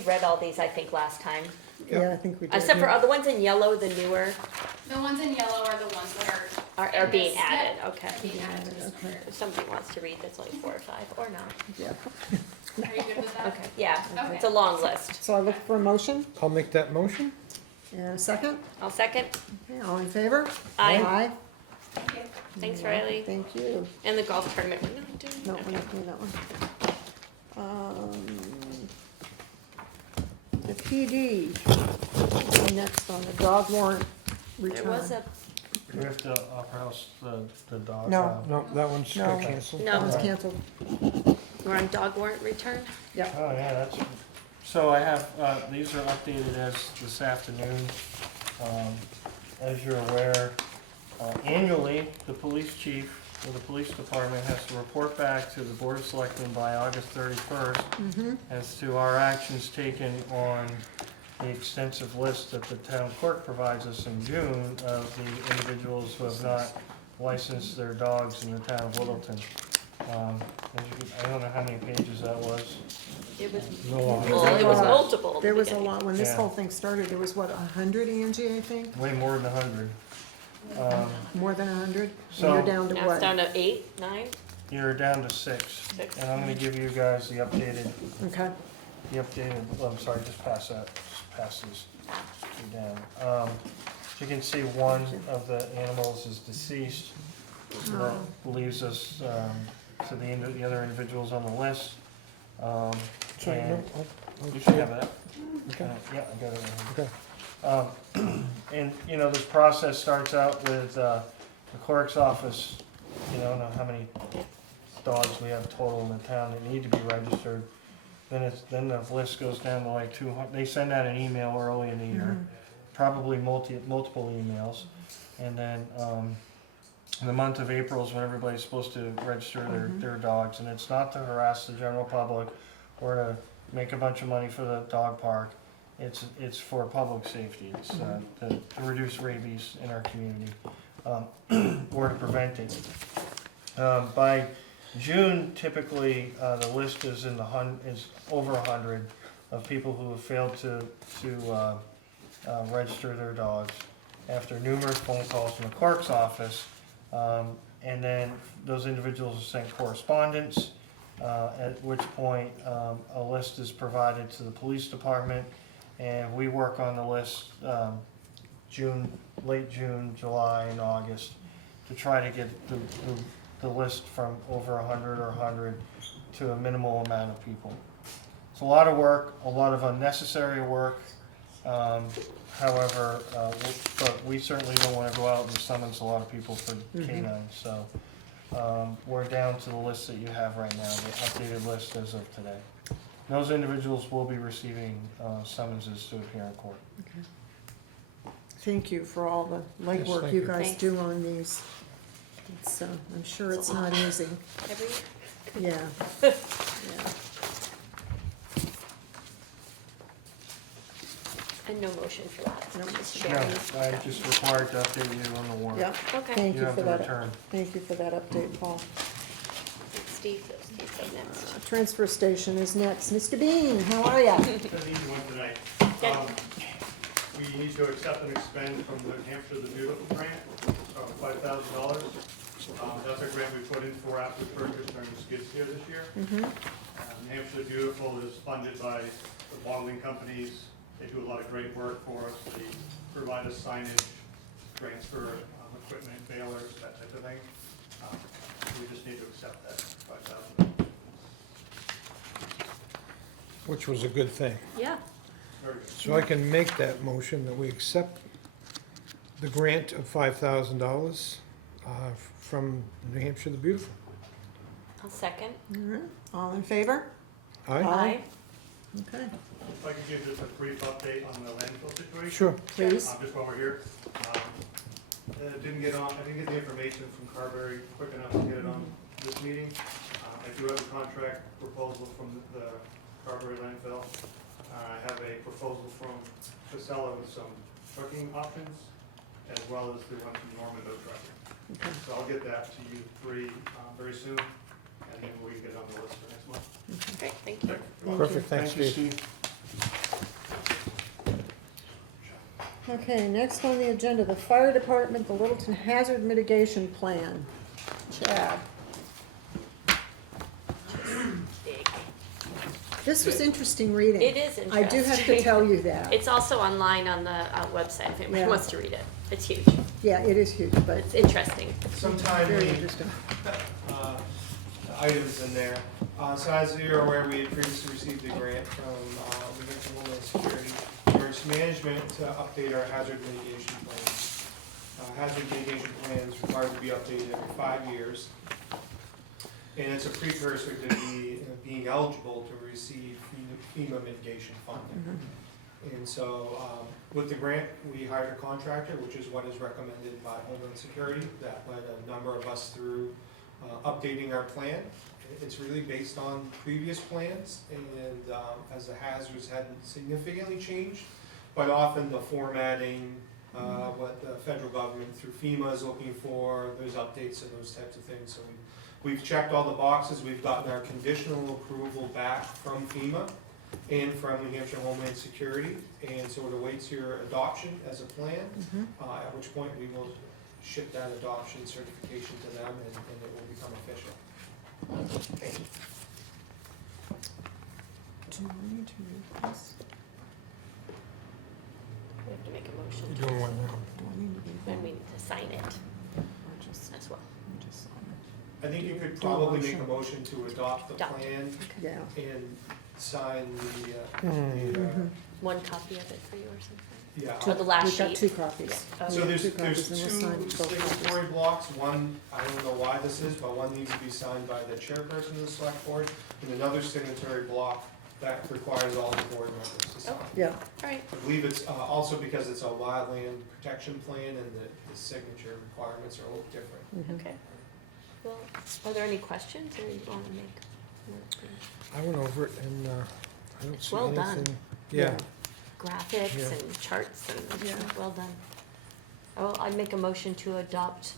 read all these, I think, last time. Yeah, I think we did. Except for the ones in yellow, the newer, The ones in yellow are the ones that are being Yes, added. yeah. Okay. being added to this Okay. number. If somebody wants to read, that's only 4 or 5, or not. Yeah. Are you good with that? Okay, yeah, Okay. it's a long list. So I look for a motion I'll make that motion. and a second. I'll second. Okay, all in favor? Aye. Aye. Thank you. Thanks, Riley. Thank you. And the golf tournament, we're not doing. No, okay. we're not doing that one. The PD, next on the dog warrant return. There was a, We have to Opera House the dog. No. No, that one's No. canceled. That no, one's canceled. we're on dog warrant return. Oh, yeah, that's, so I have, these are updated as this afternoon. As you're aware, annually, the police chief or the police department has to report back to the Board of Selectmen by August 31st as to our actions taken on the extensive list that the town clerk provides us in June of the individuals who have not licensed their dogs in the town of Littleton. I don't know how many pages that was. It was, No longer. well, it was multiple. at the There was a beginning. lot, when this Yeah. whole thing started, there was what, 100, Angie, I think? Way more than 100. More than 100? And So- you're down to Now it's what? down to 8, 9? You're down to 6. 6. And I'm gonna give you guys the updated, Okay. oh, I'm sorry, just pass that, just pass these two down. So you can see one of the animals is deceased. So that leaves us, to the other individuals on the list. Sorry, no, And oh, you should have that. Okay, Yeah, I got it right here. okay. And, you know, this process starts out with the clerk's office, you know how many dogs we have total in the town that need to be registered. Then the list goes down to like 200, they send out an email early in the year, probably multiple emails. And then, the month of April is when everybody's supposed to register their dogs, and it's not to harass the general public or to make a bunch of money for the dog park. It's for public safety. It's to reduce rabies in our community, or to prevent it. By June, typically, the list is is over 100 of people who have failed to register their dogs after numerous phone calls from the clerk's office. And then those individuals are sent correspondence, at which point a list is provided to the police department, and we work on the list late June, July, and August to try to get the list from over 100 or 100 to a minimal amount of people. It's a lot of work, a lot of unnecessary work. However, but we certainly don't want to go out and summons a lot of people for canines, so we're down to the list that you have right now, the updated list as of today. Those individuals will be receiving summonses to appear in court. Thank you for all the Yes, legwork thank you you. guys Thanks. do on these. It's, I'm sure it's not easy. Every, Yeah. Yeah. and no motion for that. No Just motion. No, sharing. I'm just required to update you on the warrant. Yeah, Okay. thank You you have for to that. return. Thank you for that update, Paul. Steve, Steve's up next. Transfer station is next. Mr. Bean, how are ya? An easy one tonight. Good. We need to accept and expend from the Hampshire the Beautiful grant, $5,000. That's a grant we put in for after we purchased our new skid steer this year. Hampshire the Beautiful is funded by the bottling companies. They do a lot of great work for us. They provide us signage, transfer equipment, balers, that type of thing. We just need to accept that $5,000. Which was a good thing. Yeah, Very good. So I can make that motion that we accept the grant of $5,000 from New Hampshire the Beautiful. I'll second. All right. All in favor? Aye? Aye. Okay, If I could give just a brief update on the landfill situation. Sure. please. Just while we're here. I didn't get the information from Carberry quick enough to get it on this meeting. I do have a contract proposal from the Carberry landfill. I have a proposal from Casella with some trucking options, as well as the one from Norman no trucking. So I'll get that to you three very soon, and then we can get it on the list for next month. Great, thank you. Perfect, thanks, Thank you, Steve. Okay, next on the agenda, the fire department, the Littleton Hazard Mitigation Plan. Chad. Big. This was interesting reading. It is I do have to interesting. tell you that. It's also online on the website if anybody Yeah. wants to read it. It's huge, Yeah, it is huge, but it's interesting. Some very timely interesting. items in there. So as you're aware, we had previously received a grant from New Hampshire Homeland Security Emergency Management to update our hazard mitigation plans. Hazard mitigation plans required to be updated every 5 years. And it's a precursor to being eligible to receive FEMA mitigation funding. And so, with the grant, we hired a contractor, which is what is recommended by Homeland Security. That led a number of us through updating our plan. It's really based on previous plans, and as the hazards hadn't significantly changed, but often the formatting, what the federal government through FEMA is looking for, those updates and those types of things. So we've checked all the boxes. We've gotten our conditional approval back from FEMA and from New Hampshire Homeland Security, and so it awaits your adoption as a plan, at which point we will ship that adoption certification to them, and it will become official. Do we need to read this? We have to make a motion. You're doing one now. Do I need to read that? And we need to sign it Or just, as well. just sign it? I think you could probably make a motion to adopt the Adopt. plan Yeah. and sign the, One copy of it for you or something? yeah. Or the last We've got sheet. 2 copies. Oh, So yeah. there's Two two copies, and we'll sign both copies. signatory blocks. One, I don't know why this is, but one needs to be signed by the chairperson of the select board, and another signatory block that requires all the board members to sign. Yeah, All right, I believe it's also because it's a wildland protection plan, and the signature requirements are a little different. okay. Well, are there any questions or you want to make I went over it and I don't It's see well done. anything. Yeah, graphics Yeah. and charts and, Yeah. well done. I'd make a motion to adopt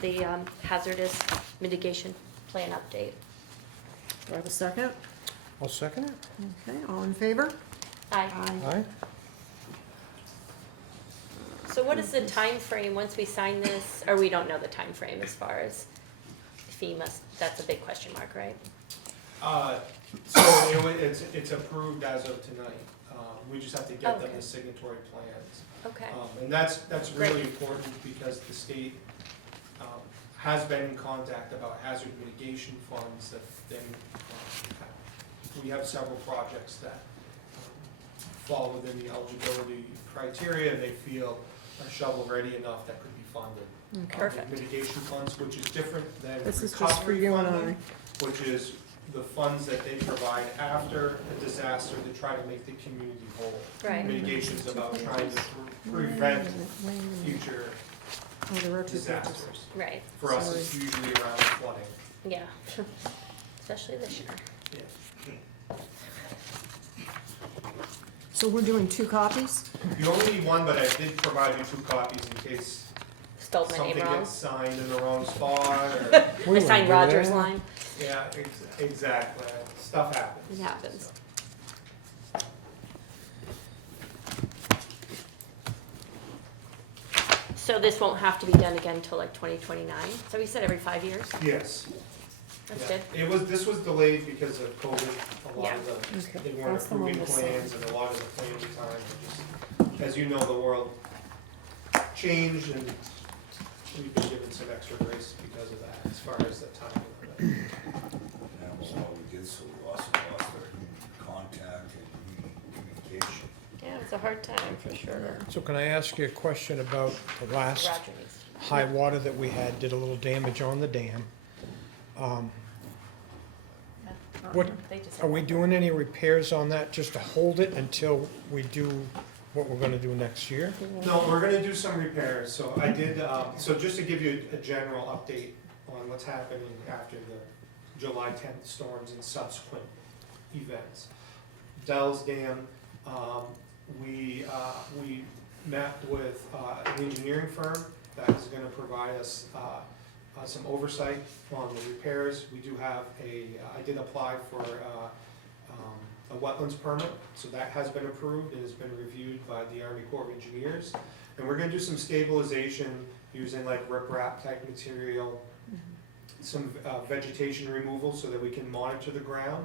the hazardous mitigation plan update. do I have a second? I'll second it. Okay, all in favor? Aye. Aye. So what is the time frame once we sign this, or we don't know the time frame as far as FEMA, that's a big question mark, right? So it's approved as of tonight. We just have to get them Okay. the signatory plans. Okay, And that's really important because the state has been in contact about hazard mitigation funds that they, we have several projects that fall within the eligibility criteria, they feel are shovel-ready enough that could be funded. Okay. Perfect. Mitigation funds, which is different than This is just for recovery you and funding, which is the funds that they provide after a disaster to try to make the community whole. right. Mitigation is about trying to prevent Wait a minute. future Oh, there are 2 pages. disasters. Right, For us, it's usually around flooding. yeah, especially this year. Yeah. So we're doing 2 copies? You only need one, but I did provide you 2 copies in case Spelled my something name wrong. gets signed in the wrong spot or, We I wouldn't signed do Roger's that. line. yeah, exactly. Stuff happens. It happens. So this won't have to be done again until like 2029? So we said every 5 years? Yes. That's Yeah. good. This was delayed because of COVID. A lot of Okay, they weren't that's the one approving we'll sign. plans and a lot of the planning time were just, as you know, the world changed and we've been given some extra grace because of that, as far as the timing of it. That was all we did, so we also lost our contact and communication. Yeah, it's a hard time for sure. So can I ask you a question about the last Roger needs to. high water that we had, did a little damage on the dam? What, They just- are we doing any repairs on that just to hold it until we do what we're gonna do next year? No, we're gonna do some repairs, so I did, so just to give you a general update on what's happening after the July 10th storms and subsequent events. Dell's Dam, we met with an engineering firm that is gonna provide us some oversight on the repairs. We do have I did apply for a wetlands permit, so that has been approved and has been reviewed by the Army Corps of Engineers. And we're gonna do some stabilization using like riprap type material, some vegetation removal so that we can monitor the ground.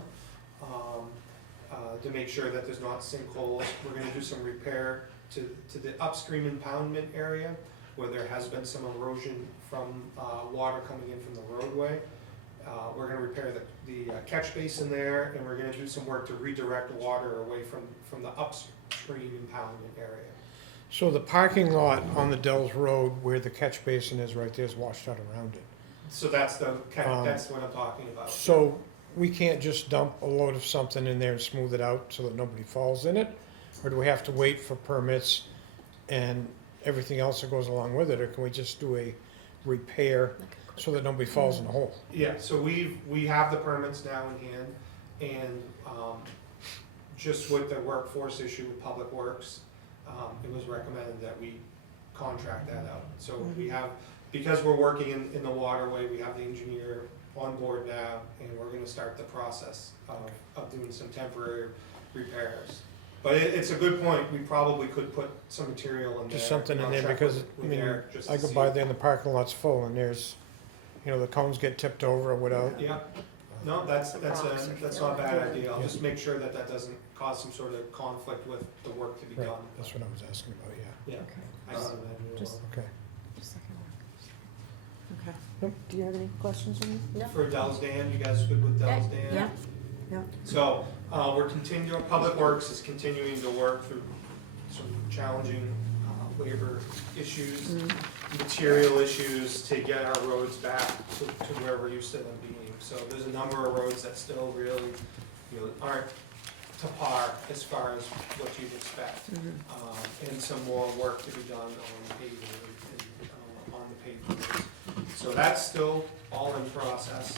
to make sure that there's not sinkholes. We're gonna do some repair to the upstream impoundment area where there has been some erosion from, water coming in from the roadway. We're gonna repair the catch basin there, and we're gonna do some work to redirect water away from the upstream impoundment area. So the parking lot on the Dells Road where the catch basin is right there is washed out around it. So that's that's what I'm talking about. So we can't just dump a load of something in there and smooth it out so that nobody falls in it? Or do we have to wait for permits and everything else that goes along with it? Or can we just do a repair so that nobody falls in the hole? Yeah, so we have the permits now in hand, and, just with the workforce issue with Public Works, it was recommended that we contract that out. So we have, because we're working in the waterway, we have the engineer on board now, and we're gonna start the process of doing some temporary repairs. But it's a good point, we probably could put some material in there. Just something in I'll there, check because, with I mean, Eric just I to go see. by there and the parking lot's full and there's, you know, the cones get tipped over or whatever. Yeah, no, that's not a bad idea, I'll just make sure that doesn't cause some sort of conflict with the work to be Right, done. that's what I was asking about, yeah. Yeah. I can imagine it Just- will. Okay. Okay. Do you have any questions, Amy? For Dell's Dam, you guys good with Dell's Dam? Yeah. Yeah. So, we're continuing, Public Works is continuing to work through some challenging labor issues, material issues to get our roads back to where we're used to them being. So there's a number of roads that still really, aren't to par as far as what you'd expect. And some more work to be done on paving and on the paved roads. So that's still all in process.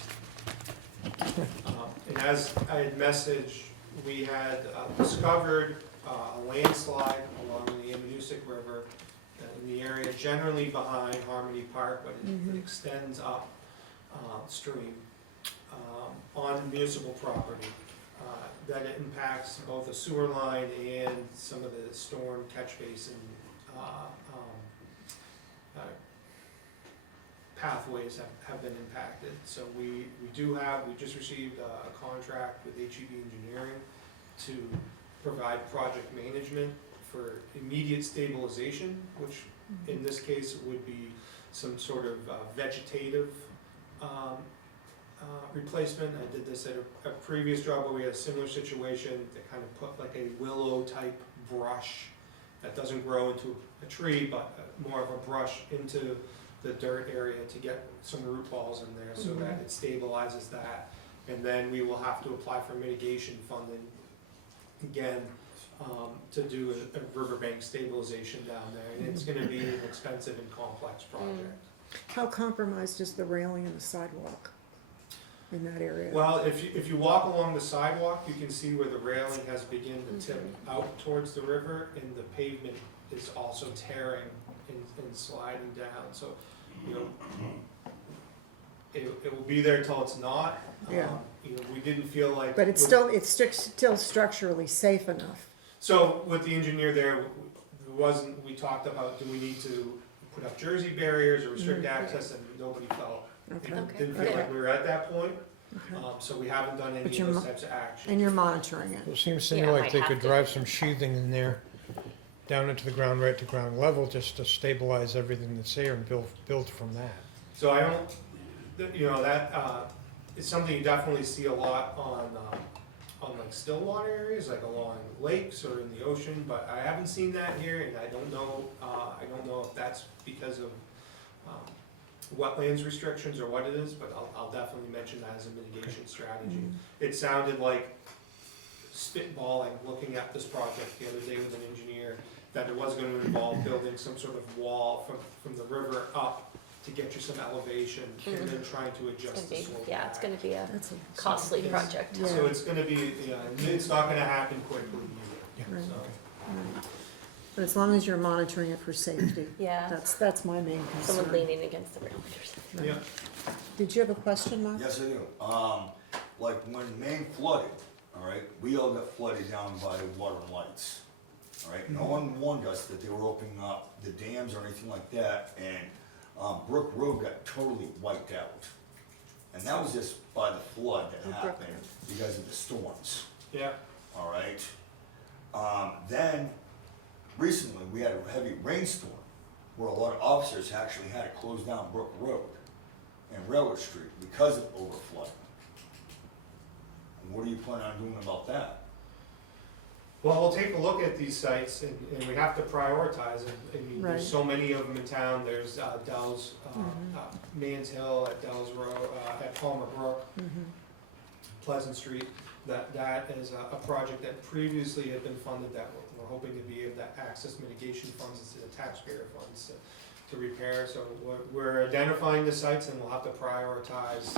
And as I had messaged, we had discovered a landslide along the Ammonoosuc River in the area generally behind Harmony Park, but it extends up stream on municipal property. That it impacts both the sewer line and some of the storm catch basin pathways have been impacted. So we just received a contract with HEB Engineering to provide project management for immediate stabilization, which in this case would be some sort of vegetative replacement. I did this at a previous job where we had a similar situation. They kind of put like a willow type brush that doesn't grow into a tree, but more of a brush into the dirt area to get some root balls in there so that it stabilizes that. And then we will have to apply for mitigation funding again to do a riverbank stabilization down there. And it's gonna be an expensive and complex project. How compromised is the railing and the sidewalk in that area? Well, if you walk along the sidewalk, you can see where the railing has begun to tip out towards the river, and the pavement is also tearing and sliding down, so, it will be there till it's not. Yeah. We didn't feel like. But it's still structurally safe enough. So with the engineer there, we talked about, do we need to put up Jersey barriers or restrict access, and nobody felt. Okay. Didn't feel like we were at that point, Okay. so we haven't done any But of you're those mo- types of actions. And you're monitoring it. It seems to me Yeah, like might they have could to. drive some sheathing in there down into the ground, right to ground level, just to stabilize everything that's there and build from that. So I don't, that is something you definitely see a lot on like still water areas, like along lakes or in the ocean, but I haven't seen that here, and I don't know if that's because of wetlands restrictions or what it is, but I'll definitely mention that as a mitigation strategy. It sounded like spitballing, looking at this project the other day with an engineer, that it was gonna involve building some sort of wall from the river up to get you some elevation, and then trying to adjust the slope Yeah, it's back. gonna be a That's a, costly project. Yeah. So it's gonna be, it's not gonna happen quickly either, Right. so. right. But as long as you're monitoring it for safety, Yeah, that's my main someone concern. leaning against the railing or something. Yeah. Did you have a question, Mark? Yes, I do. Like when Maine flooded, all right, we all got flooded down by water and lights. All right, no one warned us that they were opening up the dams or anything like that, and Brook Road got totally wiped out. And that was just by the flood that happened because of the storms. Yeah, all right? Then, recently, we had a heavy rainstorm where a lot of officers actually had to close down Brook Road and Railroad Street because of overflow. And what are you planning on doing about that? Well, we'll take a look at these sites and we have to prioritize them. I mean, Right. there's so many of them in town. There's Dell's, Mans Hill at Dell's Road, at Palmer Brook, Pleasant Street. That is a project that previously had been funded that we're hoping to be able to access mitigation funds instead of taxpayer funds to repair. So we're identifying the sites and we'll have to prioritize.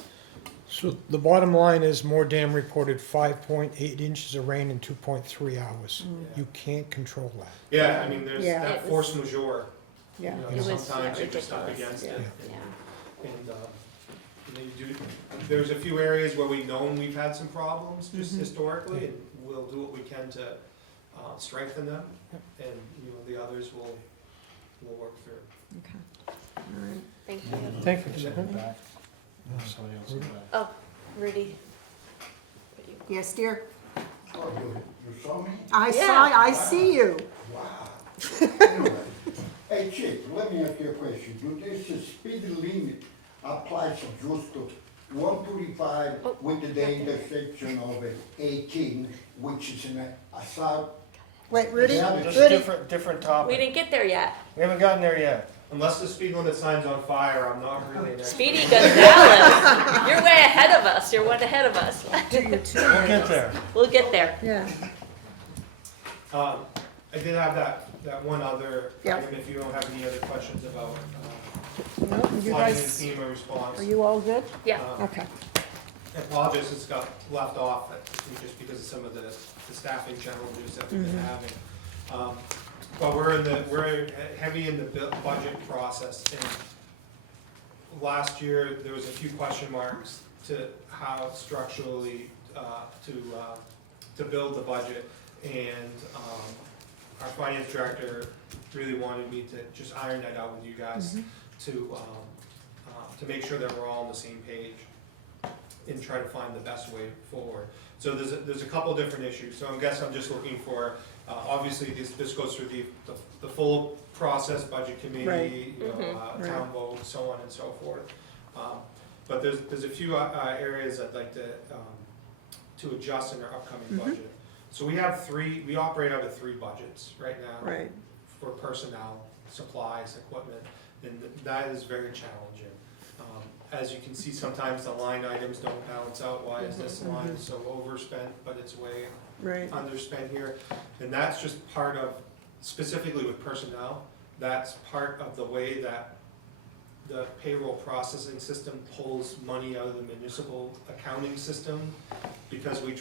So the bottom line is More Dam reported 5.8 inches of rain in 2.3 hours. You can't control that. Yeah, I mean, there's Yeah. that It force majeure. Yeah. You know, It was, sometimes yeah, you're just up ridiculous. against it. Yeah. And, you know, there's a few areas where we've known we've had some problems just historically, and we'll do what we can to strengthen them, and, you know, the others we'll work through. Okay. All right. Thank you. Thank you. Back. Somebody else in the back. Oh, Rudy. Yes, dear? Oh, you saw me? I see you. Wow. Anyway, hey Chick, let me ask you a question. Do this speed limit applies just to 135 with the intersection of 18, which is in a south? Wait, Rudy? Just Rudy? different We topic. didn't get there yet. We haven't gotten there yet. Unless the speed limit sign's on fire, I'm not really an expert. Speedy Gonzalez, you're way ahead of us. You're one ahead of us. Do your two. We'll get there. We'll get there. Yeah. I did have that one other Yeah. item, if you don't have any other questions about No, you flooding and guys, FEMA response. are you all good? Yeah. Okay. I apologize, it's got left off, just because of some of the staffing challenges that we've been having. But we're heavy in the budget process, and last year, there was a few question marks to how structurally, to build the budget, and, our finance director really wanted me to just iron that out with you guys, to make sure that we're all on the same page and try to find the best way forward. So there's a couple different issues, so I guess I'm just looking for, obviously, this goes through the full process, budget committee, Right. you know, town vote, so on and so forth. But there's a few areas I'd like to adjust in our upcoming budget. So we operate out of 3 budgets right now. Right. For personnel, supplies, equipment, and that is very challenging. As you can see, sometimes the line items don't balance out. Why is this line so overspent, but it's way Right. underspent here? And that's just part of, specifically with personnel, that's part of the way that the payroll processing system pulls money out of the municipal accounting system, because we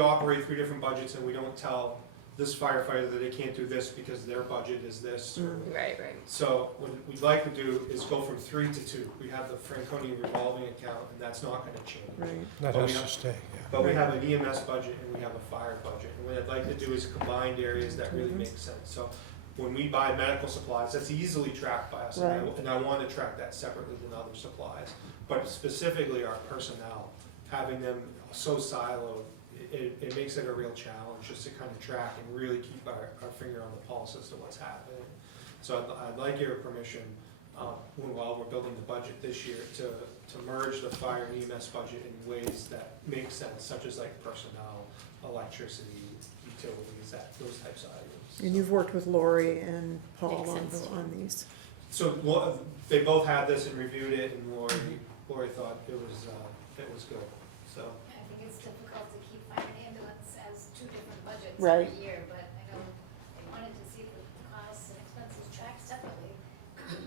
operate 3 different budgets and we don't tell this firefighter that they can't do this because their budget is this. Right. So what we'd like to do is go from 3 to 2. We have the Franconia revolving account, and that's not gonna change. Right. That But has we to have- stay, But we have an EMS budget and we have a fire budget, and what I'd like to do is combined areas that really make sense. So when we buy medical supplies, that's easily tracked by us, and I wanna track that separately than other supplies. But specifically our personnel, having them so siloed, it makes it a real challenge just to kind of track and really keep our finger on the pulse as to what's happening. So I'd like your permission, while we're building the budget this year, to merge the fire and EMS budget in ways that make sense, such as like personnel, electricity, utilities, those types of items. And you've worked with Lori and Paul Makes sense. on these. So they both had this and reviewed it, and Lori thought it was good, so. I think it's difficult to keep fire and ambulance as 2 different budgets Right. every year, but I know they wanted to see the costs and expenses tracked separately.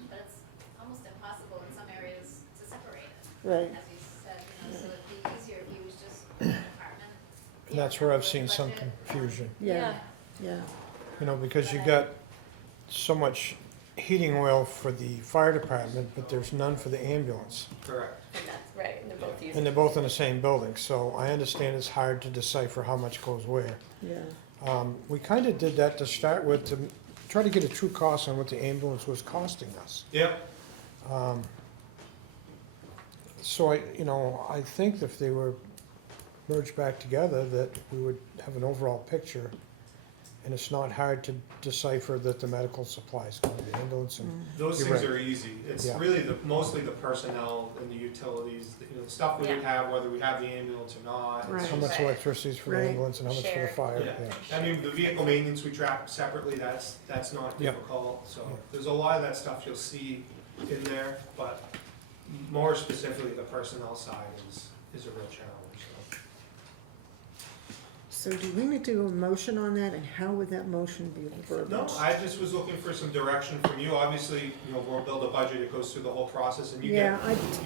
But it's almost impossible in some areas to separate it, Right. as you said, so it'd be easier if you was just one department. And that's where I've seen some confusion, Yeah. because you got so much heating oil for the fire department, but there's none for the ambulance. Correct. And that's right, and they're both using. And they're both in the same building, so I understand it's hard to decipher how much goes where. Yeah. We kind of did that to start with, to try to get a true cost on what the ambulance was costing us. Yep. So I think if they were merge back together, that we would have an overall picture. And it's not hard to decipher that the medical supplies go to the ambulance and, Those You're things right. are easy. It's Yeah. really mostly the personnel and the utilities, the stuff we would have, whether we have the ambulance or not. It's Right. how much Right. electricity is for the Right. ambulance and how much for the Shared. fire, Yeah. yeah. I mean, the vehicle maintenance we track separately, that's not Yeah. difficult, so Yeah. there's a lot of that stuff you'll see in there, but more specifically, the personnel side is a real challenge, so. So do we need to do a motion on that, and how would that motion be verbiage? No, I just was looking for some direction from you, obviously, we'll build a budget, it goes through the whole process, and you Yeah,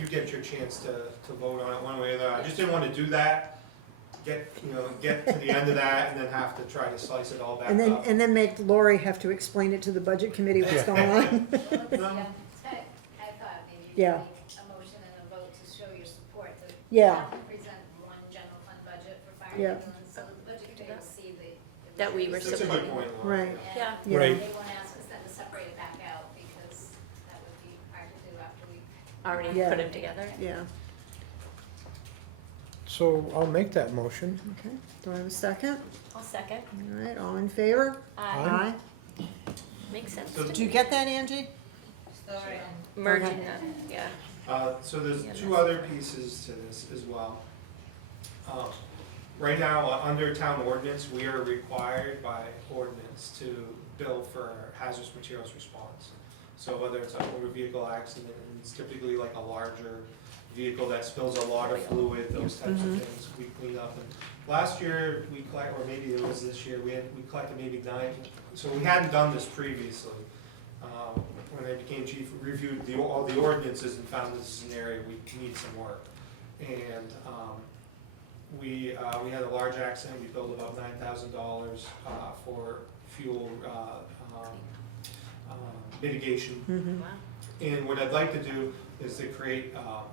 get your chance to vote on it one way or the other. I just didn't wanna do that, get to the end of that, and then have to try to slice it all back and up. then make Lori have to explain it to the budget committee what's going on. I thought maybe you Yeah. could make a motion and a vote to show your support, to Yeah. have them present one general fund budget for fire Yeah. ambulance, so the budget committee will see the. That we were That's a good supporting. point, Laura. Right, Yeah. And Yeah. Right. they won't ask us then to separate it back out, because that would be hard to do after we. Already Yeah. put them together. yeah, So I'll make that motion. okay. Do I have a second? I'll second. All right, all in favor? Aye. Makes sense So- to Did you me. get that, Angie? Merging them, yeah. So there's Yeah, two that's- other pieces to this as well. Right now, under town ordinance, we are required by ordinance to bill for hazardous materials response. So whether it's a motor vehicle accident, and it's typically like a larger vehicle that spills a lot of fluid, those types of things, we clean up. And last year, we collect, or maybe it was this year, we collected maybe 9, so we hadn't done this previously. When I became chief, we reviewed all the ordinances and found this is an area we need some work. And we had a large accident, we billed about $9,000 for fuel mitigation. Mm-hmm. Wow. And what I'd like to do is to create a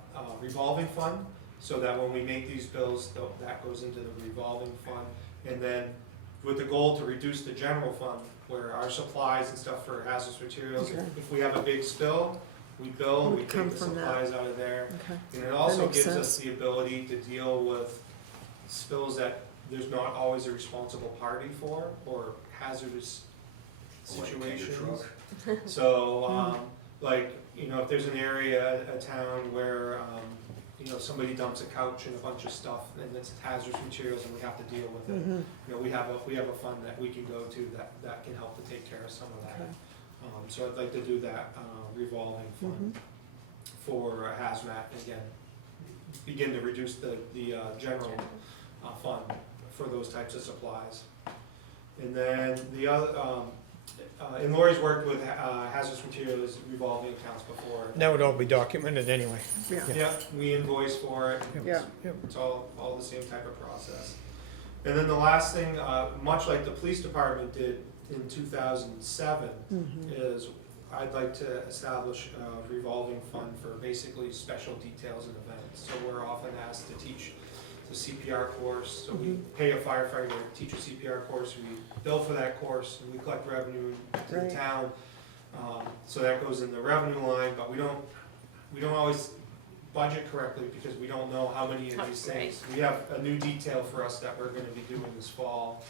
revolving fund, so that when we make these bills, that goes into the revolving fund. And then with the goal to reduce the general fund, where our supplies and stuff for hazardous materials, Okay. if we have a big spill, we bill, we Would come take the from that. supplies out of there. Okay, And it also makes gives us sense. the ability to deal with spills that there's not always a responsible party for, or hazardous Like a situations. truck. So, like, if there's an area, a town where, somebody dumps a couch and a bunch of stuff, and it's hazardous materials, and we have to deal with it. Mhm. We have a fund that we can go to that can help to take care of some of that. Okay. So I'd like to do that, revolving fund for hazmat, again, begin to reduce the general fund for those types of supplies. And then the other, and Lori's worked with hazardous materials revolving accounts before. That would all be documented anyway. Yeah, Yeah, we invoice for it. yeah, It's all the same type of process. And then the last thing, much like the police department did in 2007, mhm, is I'd like to establish a revolving fund for basically special details and events. So we're often asked to teach the CPR course, so we pay a firefighter to teach a CPR course, we bill for that course, and we collect revenue to the Right. town. So that goes in the revenue line, but we don't always budget correctly, because we don't know how many of these things. We have a new detail for us that we're gonna be doing this fall,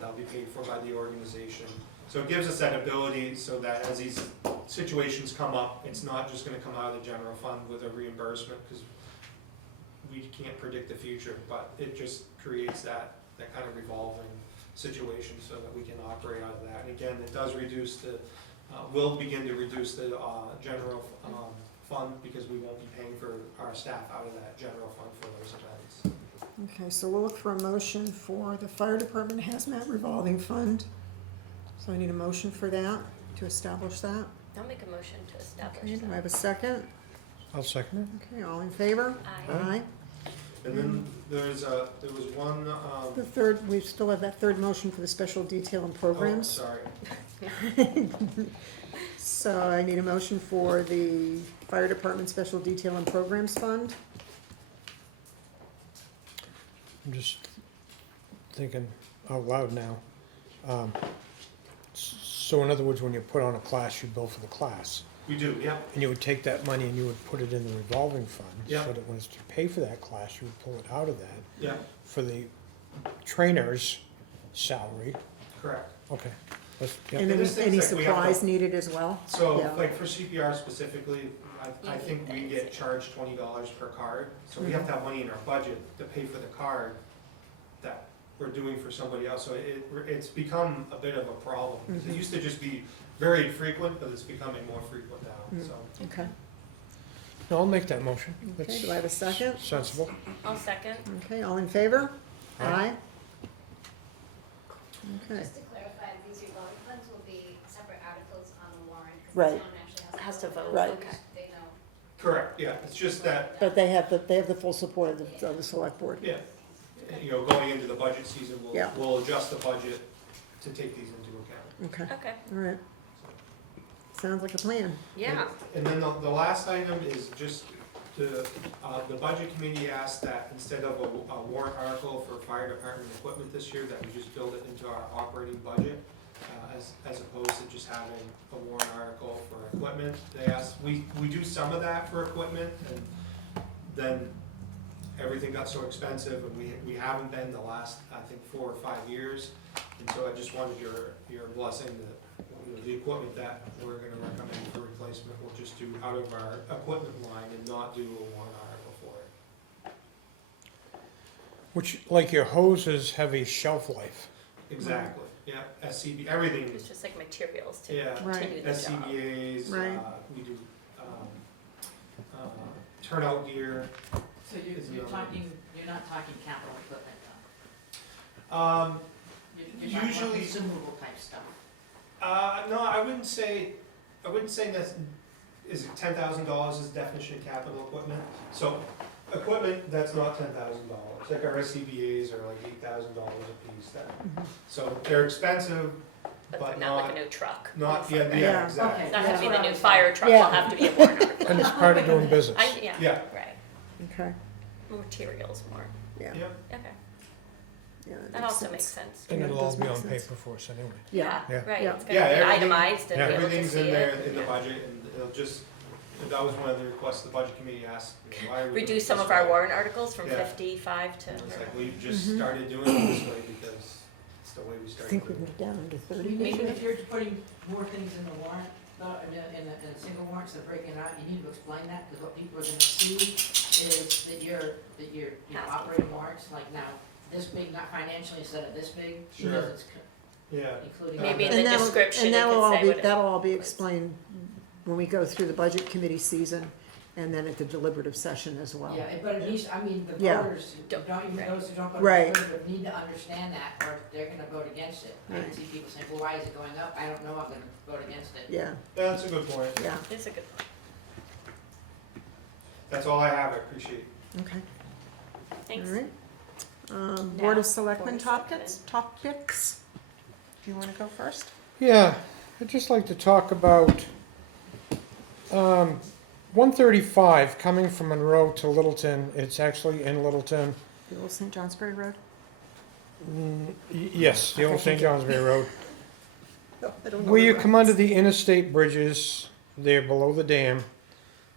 that'll be paid for by the organization. So it gives us that ability, so that as these situations come up, it's not just gonna come out of the general fund with a reimbursement, because we can't predict the future, but it just creates that kind of revolving situation, so that we can operate out of that. And again, it does reduce will begin to reduce the general fund, because we won't be paying for our staff out of that general fund for those events. okay, so we'll look for a motion for the fire department hazmat revolving fund. So I need a motion for that, to establish that. I'll make a motion to Okay, establish do I that. have a second? I'll second Okay, all in favor? Aye. Aye. And then there was one, The third, we still have that third motion for the special detail and programs. sorry. So I need a motion for the fire department special detail and programs fund. I'm just thinking out loud now. So in other words, when you put on a class, you bill for the class. We do, yeah. And you would take that money and you would put it in the revolving fund. Yeah. So that when it's to pay for that class, you would pull it out of that Yeah, for the trainer's salary. correct. Okay. Yep. And there's any things like we have to- supplies needed as well? So, Yeah. like for CPR specifically, I think we get charged $20 per card. So we have to have money in our budget to pay for the card that we're doing for somebody else. So it's become a bit of a problem. It used to just be very infrequent, but it's becoming more frequent now, so. Okay, No, I'll make that motion. okay, That's do I have a second? sensible. I'll second. Okay, all in favor? Aye. Okay, Just to clarify, these revolving funds will be separate articles on the warrant. 'Cause Right. the town actually Has to vote, Right. okay. They know. Correct, yeah, it's just that, but they have the full support of the select board. yeah, you know, going into the budget season, Yeah. we'll adjust the budget to take these into account. Okay, Okay, all right. Sounds like a plan. yeah. And then the last item is just the budget committee asked that instead of a warrant article for fire department equipment this year, that we just build it into our operating budget, as opposed to just having a warrant article for equipment. They asked, we do some of that for equipment, and then everything got so expensive, and we haven't been the last, I think, 4 or 5 years. And so I just wanted your blessing that, you know, the equipment that we're gonna recommend for replacement, we'll just do out of our equipment line and not do a warrant article for it. Which, like your hoses have a shelf life. Exactly, yeah, SCB, everything, It's just like materials to yeah, continue the job. SCBA's, Right. We do, turnout gear. So you're not talking capital equipment though? You're talking Usually, consumable type stuff? no, I wouldn't say that, is $10,000 is definition of capital equipment? So, equipment that's not $10,000, like our SCBA's are like $8,000 a piece, so they're expensive, But but not like a new truck. not, Yeah. yeah, exactly. It's not gonna be Yeah. the new fire truck, Yeah. will have to be a warrant article. And it's part of doing business. Yeah, Yeah. right. Okay, Materials more, yeah, Yep. okay, yeah. that also makes sense. And Yeah, it it'll all does be make on sense. paper for us anyway. Yeah, Yeah. Right, Yeah. it's Yeah, gonna be everything- itemized and be able to Everything's see in there, it. in the Yeah. budget, and it'll just, that was one of the requests the budget committee asked, you know, why are we doing Reduce it some this of our way? warrant articles from Yeah. 55 to. And it's like, we've just started doing it this way because it's the way we I started think we doing went it. down to 30 Maybe maybe? if you're putting more things in the warrant, in a single warrant, instead of breaking it out, you need to explain that, because what people are gonna see is that your Asking. operating warrants, like now, this big, not financially, instead of this big, Sure. because it's Yeah. including. Maybe in And the that'll- description, and it that'll could all say be- what it That'll all be was. explained when we go through the budget committee season, and then at the deliberative session as well. Yeah, but it needs, I mean, the Yeah. voters, Don't- don't even right. those who don't vote Right. for it, need to understand that, or they're gonna vote against it. I can Right. see people saying, well, why is it going up? I don't know, I'm gonna vote against it. Yeah, Yeah, that's a good point. yeah, It's a good point. That's all I have, I appreciate it. okay, all Thanks. right. Board Now, of Selectmen Board of Selectmen. topics? Do you wanna go first? Yeah, I'd just like to talk about 135 coming from Monroe to Littleton. It's actually in Littleton. The old St. Johnsbury Road? Yes, the old Okay, St. thank you. Johnsbury Road. No, I don't know Where you the come roads. under the interstate bridges, there below the dam,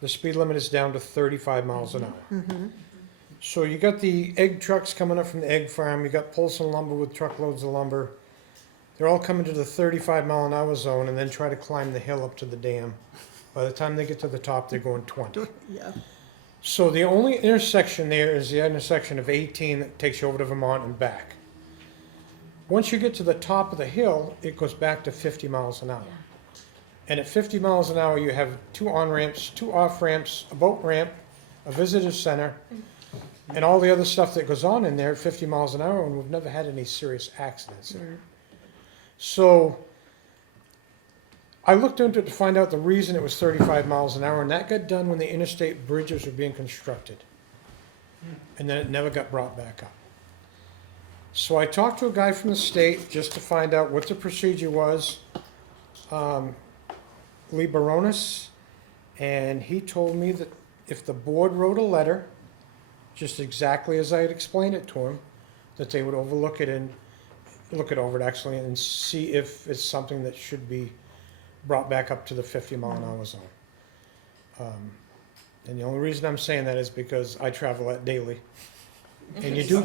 the speed limit is down to 35 miles an hour. Mhm. So you got the egg trucks coming up from the egg farm, you got Polson lumber with truckloads of lumber. They're all coming to the 35-mile-an-hour zone and then try to climb the hill up to the dam. By the time they get to the top, they're going 20. Yeah, So the only intersection there is the intersection of 18 that takes you over to Vermont and back. Once you get to the top of the hill, it goes back to 50 miles an hour. And at 50 miles an hour, you have 2 on-ramps, 2 off-ramps, a boat ramp, a visitor center, and all the other stuff that goes on in there at 50 miles an hour, and we've never had any serious accidents there. So I looked into it to find out the reason it was 35 miles an hour, and that got done when the interstate bridges were being constructed. And then it never got brought back up. So I talked to a guy from the state just to find out what the procedure was, Lee Baronis, and he told me that if the board wrote a letter, just exactly as I had explained it to him, that they would overlook it and look it over it actually and see if it's something that should be brought back up to the 50-mile-an-hour zone. And the only reason I'm saying that is because I travel that daily. And you do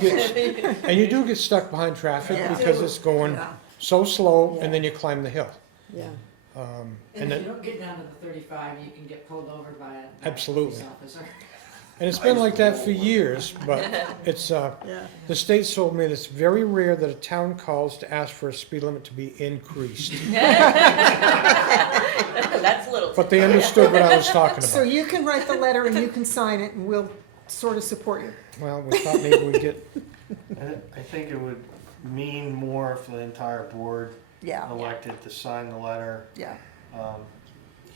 get stuck behind traffic Yeah. because it's going Yeah. so slow, Yeah. and then you climb the hill. Yeah. And And if then, you don't get down to the 35, you can get pulled over by a Absolutely. police officer. and it's been like that for years, but it's, Yeah. the state told me that it's very rare that a town calls to ask for a speed limit to be increased. That's Littleton. But they understood what I was talking So about. you can write the letter and you can sign it and we'll sort of support you. Well, we thought maybe we'd get, I think it would mean more for the entire board Yeah, elected to sign the letter. yeah. Um,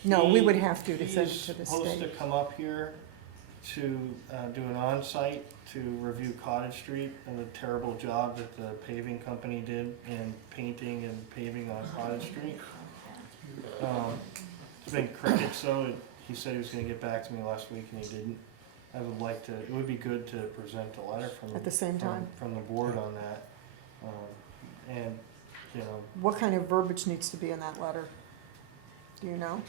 No, we he- would have to send it to the He's supposed to state. come up here to do an on-site to review Cottage Street and the terrible job that the paving company did in painting and paving on Cottage Street. It's been crickets, so he said he was gonna get back to me last week and he didn't. I would like to, it would be good to present a letter from. At the same time. From the board on that. And, you know, What kind of verbiage needs to be in that letter? Do you know?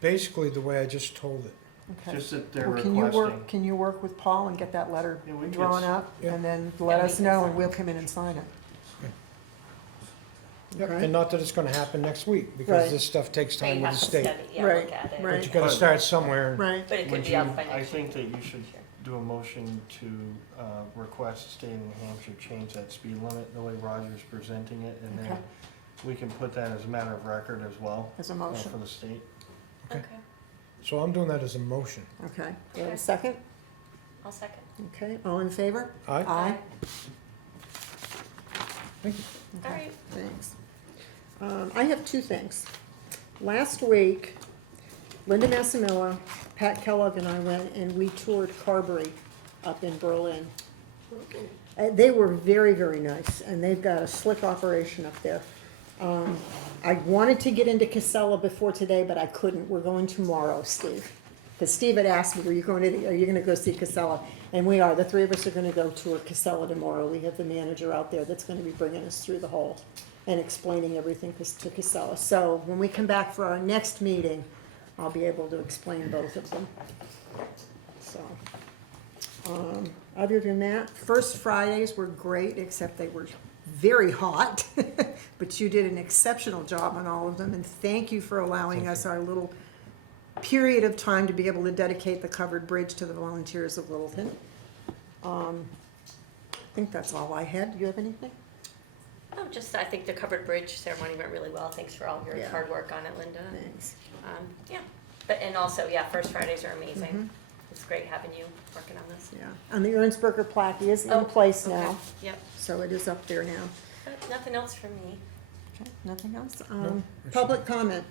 basically the way I just told it. Okay. just that they're Well, requesting. can you work with Paul and get that letter Yeah, we can drawn get- up? Yeah. And then let Yeah, us we can know sign and we'll come in and sign it. Yep, Okay. and not that it's gonna happen next week, Right. because this stuff takes So you time with have the to state. study, yeah, Right, look at it. right. But you gotta start somewhere. Right. But it could Would be you, up by I next think year. that you should do a motion to request state of New Hampshire change that speed limit, the way Roger's presenting it, and then Okay. we can put that as a matter of record as well As a for motion. the state. Okay, So I'm doing that as a motion. Okay. Do you have a Okay. second? I'll second. Okay. All in favor? Aye? Aye. Thank you. All right. Thanks. I have two things. Last week, Linda Massimilla, Pat Kellogg, and I went and we toured Carberry up in Berlin. They were very, very nice, and they've got a slick operation up there. I wanted to get into Casella before today, but I couldn't. We're going tomorrow, Steve. Because Steve had asked me, are you gonna go see Casella? And we are. The three of us are gonna go tour Casella tomorrow. We have the manager out there that's gonna be bringing us through the whole and explaining everything to Casella. So when we come back for our next meeting, I'll be able to explain both of them. So, other than that, first Fridays were great, except they were very hot. But you did an exceptional job on all of them, and thank you for allowing us our little period of time to be able to dedicate the covered bridge to the volunteers of Littleton. I think that's all I had. Do you have anything? Oh, just, I think the covered bridge ceremony went really well. Thanks for all your Yeah. hard work on it, Linda. Thanks. Yeah, but, and also, yeah, first Fridays are Mhm. amazing. It's great having you working on this. Yeah, and the Ernstberger plaque is Oh, in place okay. now, Yep, so it is up there now. but nothing else from me. Okay, nothing else? No. Public comment.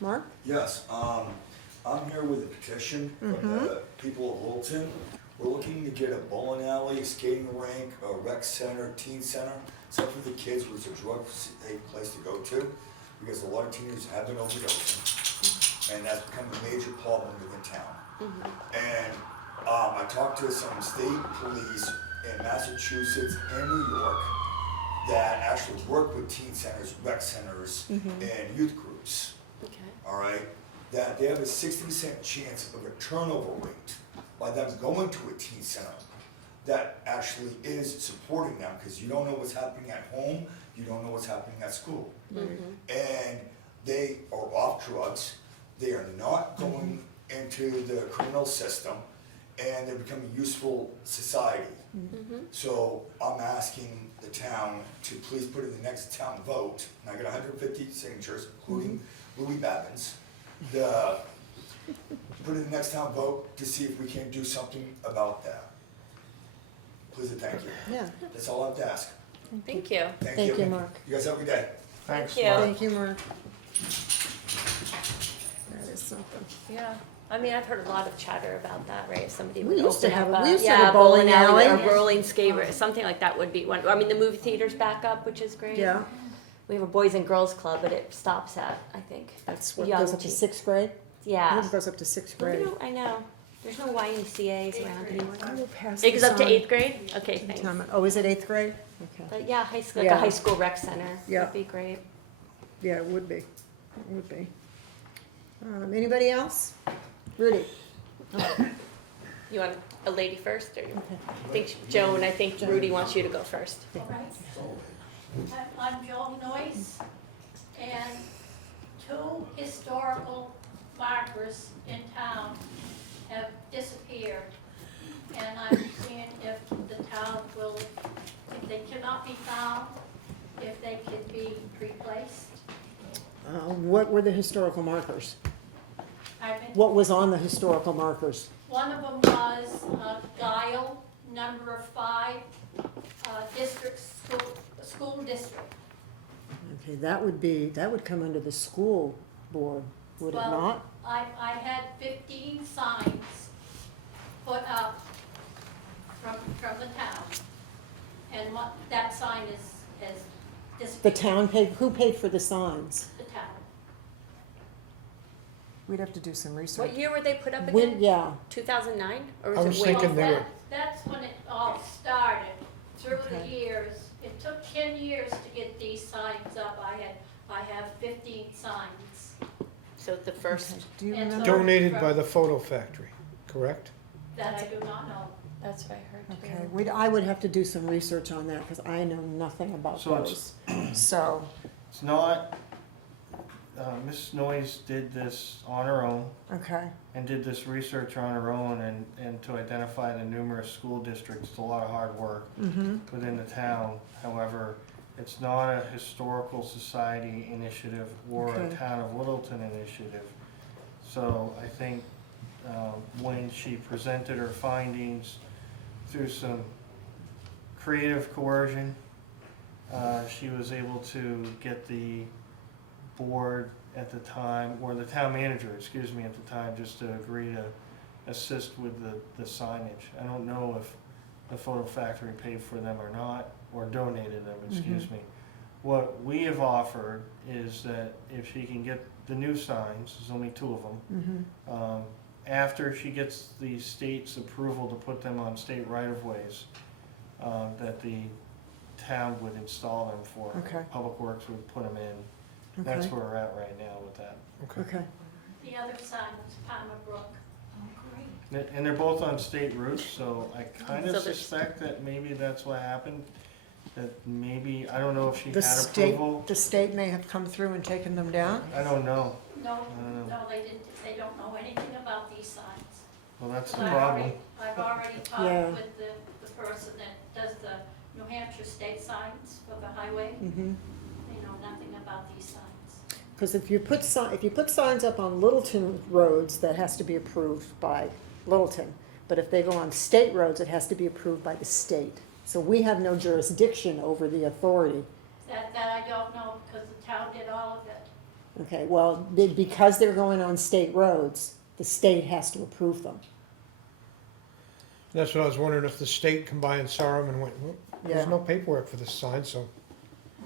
Mark? Yes, I'm here with a petition from the people of Littleton. We're looking to get a bowling alley, a skating rink, a rec center, teen center, something for the kids where it's a drug-safe place to go to, because a lot of teenagers have been overdosing, and that's become a major problem within town. And I talked to some state police in Massachusetts and New York that actually work with teen centers, rec centers, and youth groups. Okay. All right, that they have a 60% chance of a turnover rate by them going to a teen center that actually is supporting them, because you don't know what's happening at home, you don't know what's happening at school. And they are off drugs, they are not going into the criminal system, and they're becoming useful society. So I'm asking the town to please put in the next town vote, and I got 150 signatures, including Louis Babbins, put in the next town vote to see if we can do something about that. Please and thank you. Yeah. That's all I have to ask. Thank you. Thank you, Mark. You guys have a good day. Thanks, Thank you. Mark. Thank you, Mark. That is something. Yeah, I mean, I've heard a lot of chatter about that, right? If somebody We would used to open have up a- we used to have a yeah, bowling alley. or rolling skate, or something like that would be one. I mean, the movie theater's back up, which is great. Yeah, We have a boys and girls club, but it stops at, I think. that's what young goes up to teen- sixth grade? I Yeah. think it goes up to sixth grade. I know. There's no YMCA's around anymore. I will pass It goes this up to on. 8th grade? Okay, thanks. Oh, is it eighth grade? Okay. But yeah, high school, like Yeah. a high school rec center Yeah. would be great. Yeah, it would be. It would be. Anybody else? Rudy. You want a lady first, or you? I think Joan, I think Rudy wants you to go first. All right. I'm Joan Noyce, and 2 historical markers in town have disappeared. And I'm seeing if the town will, if they cannot be found, if they can be replaced. What were the historical markers? Pardon me? What was on the historical markers? One of them was Guile, number 5, school district. Okay, that would come under the school board, would it Well, not? I had 15 signs put up from the town. And what, that sign has The disappeared. town paid, who paid for the signs? The town. We'd have to do some research. What year were they put up When, again? yeah, 2009, or I was was it way thinking they before? were- That's when it all started, through the Okay. years. It took 10 years to get these signs up. I have 15 signs. So the first, okay. Do you And remember? so- Donated by the photo factory, correct? That I do not know. that's what I heard Okay, I would have to do some research on that, because I know nothing about So those. So, It's not, Ms. Noyes did this on her own okay, and did this research on her own and to identify the numerous school districts. It's a lot of hard work within the town. However, it's not a historical society initiative or a Okay. town of Littleton initiative. So I think when she presented her findings through some creative coercion, she was able to get the board at the time, or the town manager, excuse me, at the time, just to agree to assist with the signage. I don't know if the photo factory paid for them or not, or donated them, excuse me. What we have offered is that if she can get the new signs, there's only 2 of them, after she gets the state's approval to put them on state right-of-ways, that the town would install them for. Okay. Public Works would put them in. That's okay, where we're at right now with that. okay. The other sign was Palmer Brook. And they're both on state routes, so I kind So of there's- suspect that maybe that's what happened. That maybe, I don't know if she The had state, approval. the state may have come through and taken them down? I don't know. No, don't know. no, they didn't, they don't know anything about these signs. Well, that's the I've problem. already Yeah. talked with the person that does the New Hampshire state signs for the highway. Mm-hmm. They know nothing about these signs. Because if you put signs up on Littleton roads, that has to be approved by Littleton. But if they go on state roads, it has to be approved by the state. So we have no jurisdiction over the authority. That I don't know, because the town did all of it. Okay, well, because they're going on state roads, the state has to approve them. That's what I was wondering, if the state come by and saw them and went, well, Yeah. there's no paperwork for this sign, so.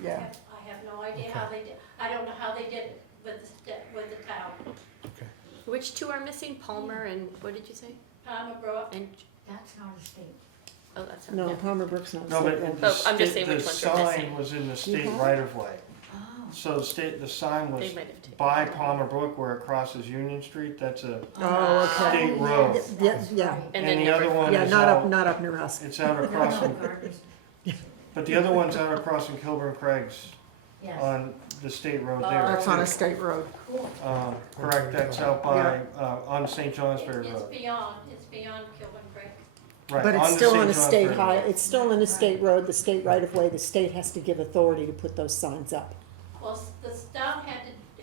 I have no idea how they did, I don't know how they did it with the town. which 2 are missing? Palmer and, what did you say? Palmer Brook, And, That's not a state. oh, that's not. No, yeah. Palmer Brook's not No, state but road. the Oh, I'm just state- saying which ones are The missing. sign was in the state Mhm. right-of-way. Oh. So the sign was They might have taken. by Palmer Brook where it crosses Union Street. That's a Oh, okay. state road. Yeah, And then And the number other one yeah, is not up near us. It's out across from, but the other one's out across from Kilburn Craig's Yes. on the state road Oh. there. That's on a too. state road. Correct, that's out by, on St. Johnsbury it's Road. it's beyond Kilburn Creek. Right, But it's the still St. on a state Johnsbury high, Road. it's still on a state road, the state right of way, the state has to give authority to put those signs up. Well, the town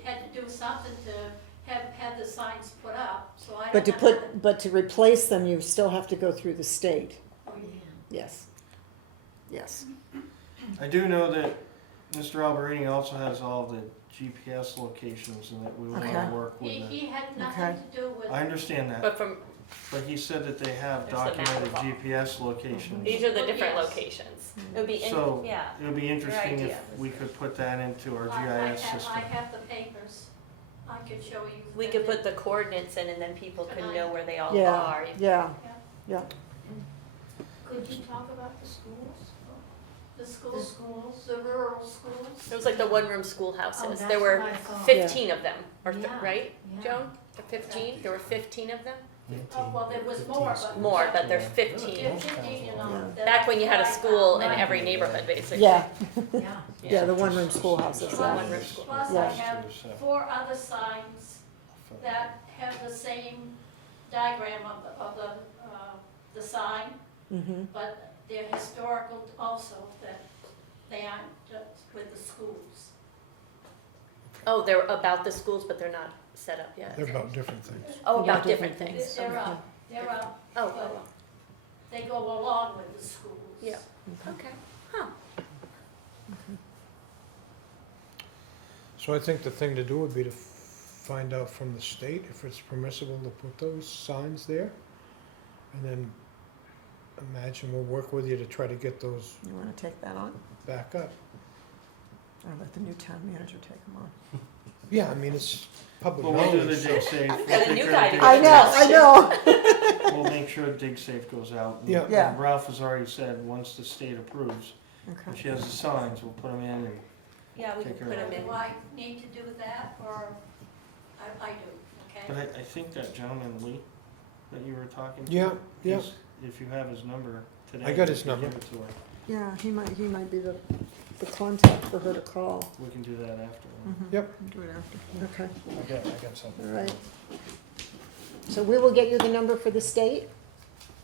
had to do something to have the signs put up, so I But don't know. but to replace them, you still have to go through the state, Oh, yeah. yes. Yes. I do know that Mr. Alberini also has all the GPS locations and that we Okay. wanna work with He it. had nothing to do with. I understand that, But from, but he said that they have There's the map documented of all. GPS locations. these are the Oh, different yes. locations. It would be, So, yeah. it would be interesting if idea. we could put that into our I GIS system. have the papers. I could show you. We could put the coordinates in and then people can know where they all Yeah, are. yeah, yeah. Could you talk about the schools? The The schools, schools? the rural schools. It was like the one-room Oh, schoolhouses. that's There were what I thought. 15 of them, or Yeah. right, Yeah. Joan? 15? There were 15 of them? Oh, well, there was more, but. More, but there's Yeah, 15. 15, you know. Yeah. Back when you had a school in every neighborhood, basically. Yeah, Yeah. yeah, the one-room schoolhouses, Plus, yeah. one-room school. Plus Yeah. I have 4 other signs that have the same diagram of the sign, Mhm. but they're historical also, that they aren't just with the schools. Oh, they're about the schools, but they're not set up yet. They're about different things. Oh, about different things. They're up, Oh, but they go along with the schools. Yeah. Okay. Huh. So I think the thing to do would be to find out from the state if it's permissible to put those signs there. And then imagine we'll work with you to try to get those You wanna take that on? back up. Or let the new town manager take them on? Yeah, I mean, it's public Well, we'll do the knowledge, dig so. safe. Got a new guy to I do know, I know. We'll make sure dig safe goes out. And- Yeah. Yeah. and Ralph has already said, once the state approves, Okay. if she has the signs, we'll put them in and Yeah, we can Take put care of them it. in. Do I need to do that, or I do, But okay? I think that gentleman, Lee, that you were talking to. Yeah, yeah. he's- If you have his number today. I got his you can number. give it to her. Yeah, he might be the contact for her to call. We can do that after. Mhm. Yep. Do it after, okay, I got something. all right. So we will get you the number for the state,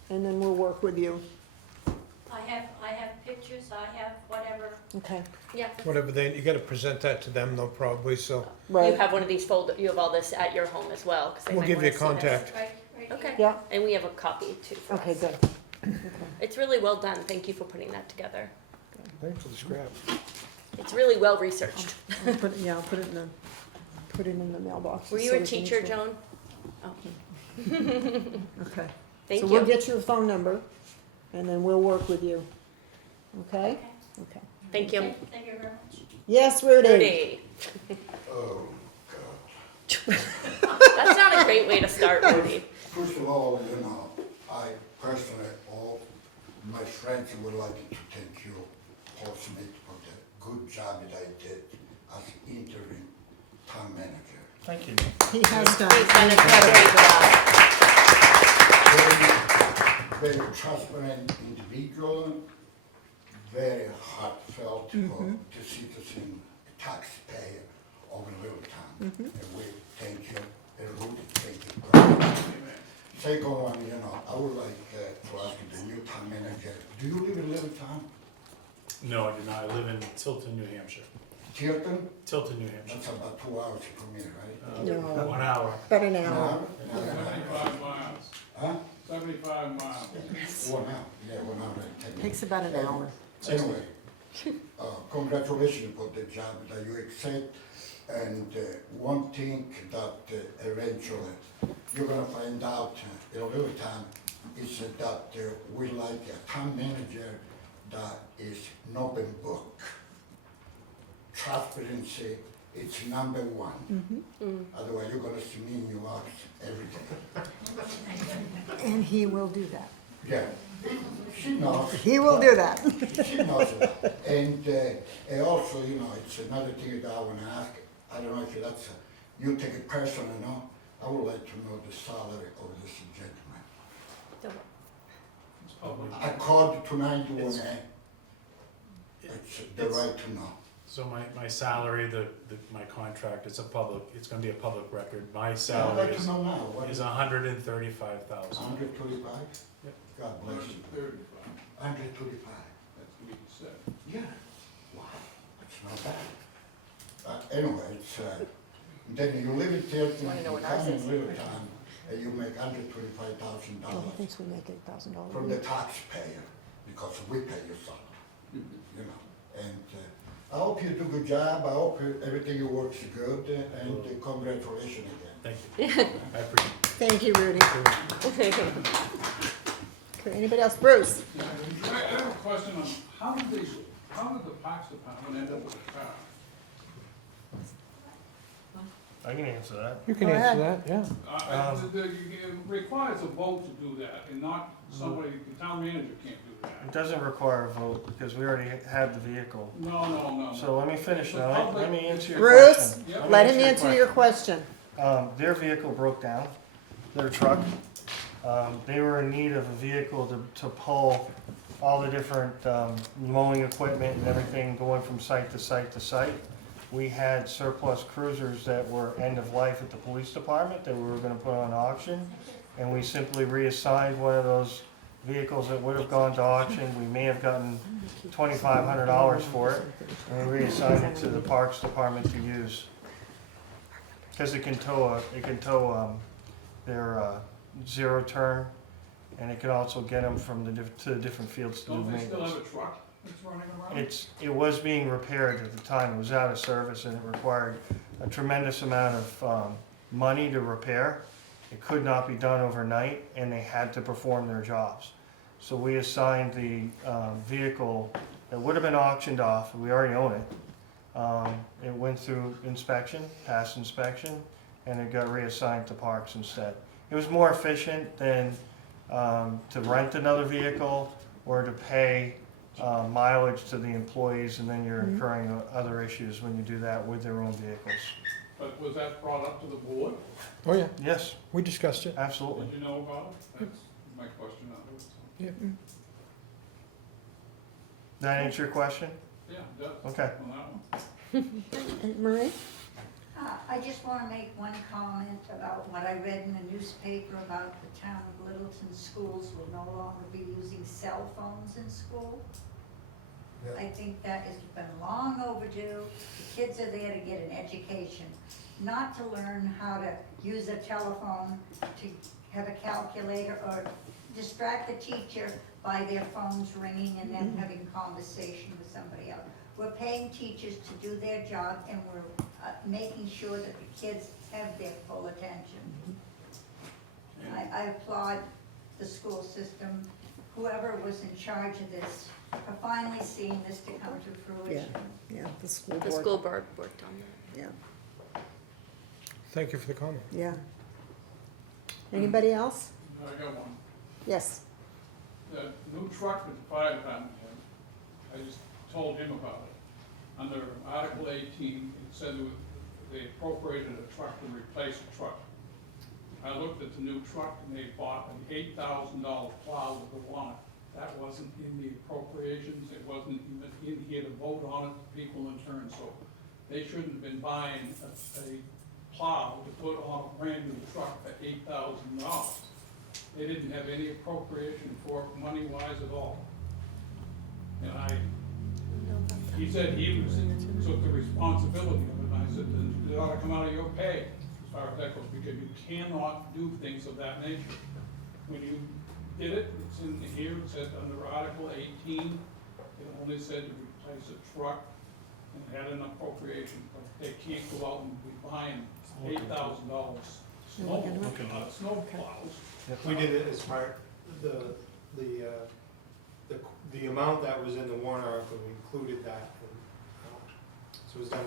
and then we'll work with you, I have pictures, I have whatever. okay? Yeah. Whatever you gotta present that to them though, probably, so. You Right, have one of these you have all this at your home as well, 'cause they We'll might give you wanna a see this. contact. Right Okay. here. yeah, And we have a copy too for okay, us. good. It's really well done. Thank you for putting that together. Thanks for the scrap. It's really well researched. I'll put it, yeah, I'll put it in the mailbox. Were you a teacher, Joan? Oh, Okay. thank So we'll you. get you a phone number, and then we'll work with you, okay? Okay. Thank you. Thank you very much. Yes, Rudy? Rudy. Oh, That's not a great way to start, Rudy. first of all, you know, I personally, all my friends would like to thank you personally for the good job that I did as interim town manager. Thank you. He has done. He's done a great job. Very transparent individual, very heartfelt for the citizen, taxpayer of Littleton. And we thank you, and Rudy, thank you. Second one, you know, I would like to ask the new town manager, do you live in Littleton? No, I do not. I live in Tilton, New Hampshire. Tilton? Tilton, New Hampshire. That's about 2 hours from here, right? No. 1 hour. About an An hour. hour? 75 miles, Huh? 75 miles. 1 hour, yeah, 1 hour and 10 minutes. Takes about an hour. Anyway, congratulations for the job that you accept. And one thing that eventually you're gonna find out in a little time is that we like a town manager that is an open book. Transparency, it's number one. Otherwise, you're gonna see me in your office every day. And he will do that. Yeah, she knows. He will do that. She knows it. And also, you know, it's another thing that I want to ask. I don't know if that's, you take it personal, no? I would like to know the salary of this gentleman. It's public. I called tonight when it's the right to know. So my salary, my contract, it's gonna be a public record. My I'd salary like to know now, what is is $135,000. 125? Yep. God bless you. 35, 125. that's what he said. Yeah. Wow, that's not bad. Anyway, it's, then you live in Tilton, Wanna know you what ours come in is? Littleton, and you make Well, he $125,000 thinks we make $8,000. from the taxpayer, because we pay your salary, you know. And I hope you do a good job, I hope everything works good, and congratulations again. Thank you. I appreciate it. Thank you, Rudy. Okay, anybody else? Bruce? I have a question on, how did the Parks Department end up with a car? I can answer that. You can Go answer ahead. that, yeah. It requires a vote to do that, and not somebody, the town manager can't do It that. doesn't require a vote because we already have the vehicle. No. So let me finish now. Let me answer your Bruce, question. Yep. let him answer your question. Their vehicle broke down, their truck. They were in need of a vehicle to pull all the different mowing equipment and everything going from site to site to site. We had surplus cruisers that were end of life at the police department that we were gonna put on auction. And we simply reassigned one of those vehicles that would have gone to auction. We may have gotten $2,500 for it. And we reassigned it to the Parks Department to use. Cause it can tow their zero turn, and it can also get them from to the different fields to do Don't they still maintenance. have a truck that's running around? It was being repaired at the time. It was out of service and it required a tremendous amount of money to repair. It could not be done overnight, and they had to perform their jobs. So we assigned the vehicle that would have been auctioned off. We already own it. It went through inspection, passed inspection, and it got reassigned to Parks instead. It was more efficient than to rent another vehicle or to pay mileage to the employees, and then you're incurring other issues when you do that with their own vehicles. But was that brought up to the board? Oh, yeah, Yes, we discussed it. absolutely. Did you know about it? That's my question on it. Yeah. That answer your question? Yeah, it does. Okay. On that one. And Marie? I just want to make one comment about what I read in the newspaper about the town of Littleton schools will no longer be using cell phones in school. I think that has been long overdue. The kids are there to get an education, not to learn how to use a telephone, to have a calculator, or distract the teacher by their phones ringing and then having conversation with somebody else. We're paying teachers to do their job, and we're making sure that the kids have their full attention. I applaud the school system, whoever was in charge of this, for finally seeing this to come to fruition. Yeah, the school The board. school board worked on that. Yeah, Thank you for the comment. yeah. Anybody else? I got one. Yes. The new truck that the fire department had, I just told him about it. Under Article 18, it said they appropriated a truck to replace a truck. I looked at the new truck and they bought an $8,000 plow with the one. That wasn't in the appropriations, it wasn't even in here to vote on it, people in turn, so they shouldn't have been buying a plow to put on a brand new truck for $8,000. They didn't have any appropriation for it money-wise at all. And he said he took the responsibility of it, and I said, then it ought to come out of your pay, as far as that goes, because you cannot do things of that nature. When you did it, it's in here, it said under Article 18, it only said to replace a truck and had an appropriation, but they can't go out and be buying $8,000 snow plows. We did it as part, the amount that was in the warrant article, we included that. So it was done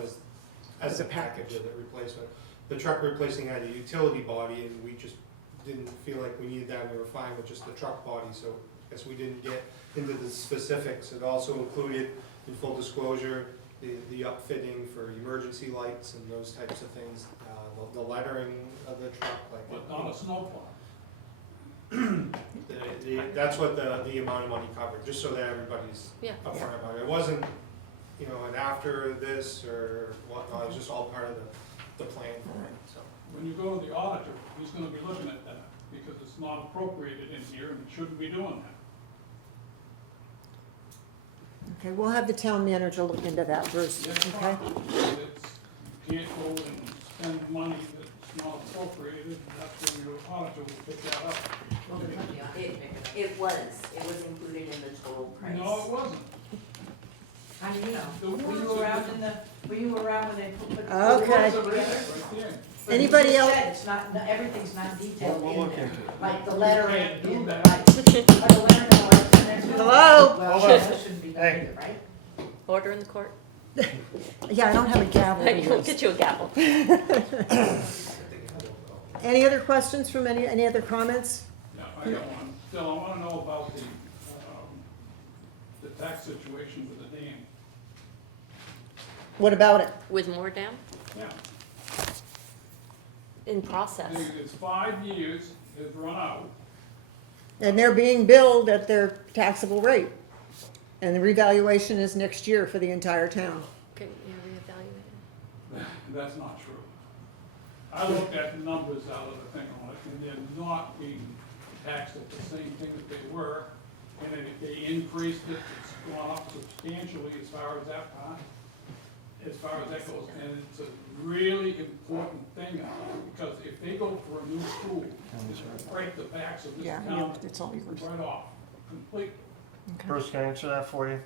as a package of the replacement. The truck replacing had a utility body, and we just didn't feel like we needed that. We were fine with just the truck body, so I guess we didn't get into the specifics. It also included, in full disclosure, the upfitting for emergency lights and those types of things, the lettering of the truck, like. But not a snowplow. That's what the amount of money covered, just so that everybody's Yeah. upfront about it. It wasn't, and after this or whatnot, it was just all part of the plan for it, so. When you go to the auditor, he's gonna be looking at that, because it's not appropriated in here, and it shouldn't be doing that. Okay, we'll have the town manager look into that, Bruce, okay? You can't go and spend money that's not appropriated, and that's when your auditor will pick that up. It was included in the total price. No, it wasn't. How do you know? The Were words you are around different. were you around when they put the Okay. words together? Right there. But Anybody you just else? said it's not, everything's not detailed We'll in look there. into it. Like the You lettering can't do in the, that. like the lettering, like, and there's no- Hello? Well, Hold on. that shouldn't be done Hey. either, right? Order in the court. Yeah, I don't have a gavel. We'll get you a gavel. Any other questions from any other comments? Yeah, I got one. Still, I wanna know about the tax situation with the dam. What about it? With more dam? Yeah. in process. It's 5 years, it's run out. And they're being billed at their taxable rate. And the revaluation is next year for the entire town. Okay, you reevaluate. That's not true. I looked at the numbers out of the thing on it, and they're not being taxed at the same thing that they were. And then if they increased it, it's gone up substantially as far as that part, as far as that goes. And it's a really important thing, because if they go for a new school, it's gonna break the backs of this Yeah, town it's all yours. right off, completely. Bruce, can I answer that for you?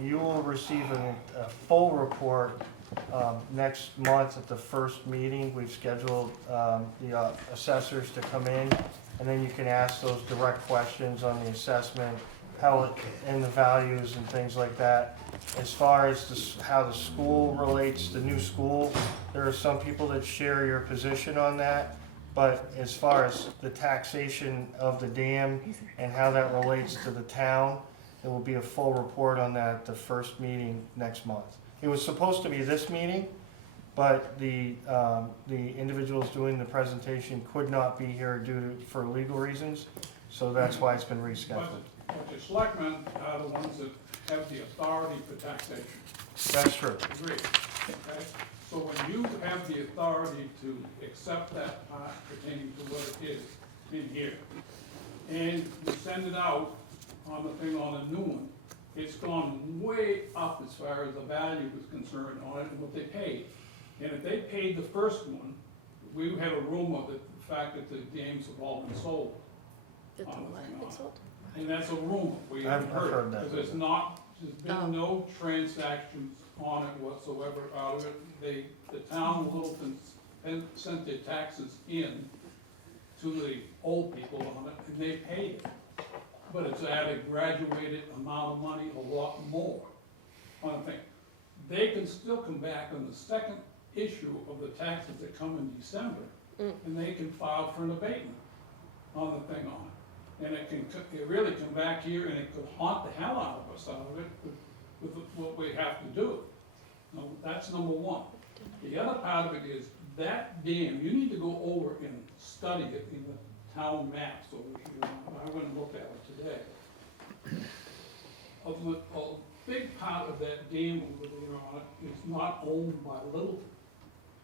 You will receive a full report next month at the first meeting. We've scheduled the assessors to come in, and then you can ask those direct questions on the assessment, how it, and the values and things like that. As far as how the school relates, the new school, there are some people that share your position on that. But as far as the taxation of the dam and how that relates to the town, there will be a full report on that at the first meeting next month. It was supposed to be this meeting, but the individuals doing the presentation could not be here for legal reasons, so that's why it's been rescheduled. But the selectmen are the ones that have the authority for taxation. That's true. Agreed, okay? So when you have the authority to accept that part pertaining to what it is in here, and you send it out on the thing on the new one, it's gone way up as far as the value is concerned on it and what they paid. And if they paid the first one, we had a rumor that the fact that the dams have all been sold. Did the on the what thing get on it. sold? And that's a rumor, we I've haven't heard heard, that. because there's Oh. been no transactions on it whatsoever out of it. The town of Littleton sent their taxes in to the old people on it, and they paid it. But it's at a graduated amount of money, a lot more on the thing. They can still come back on the second issue of the taxes that come in December, and they can file for an abatement on the thing on it. And it really come back here, and it could haunt the hell out of us out of it with what we have to do. Now, that's number one. The other part of it is that dam, you need to go over and study it in the town maps over here. I went and looked at it today. A big part of that dam over there on it is not owned by Littleton.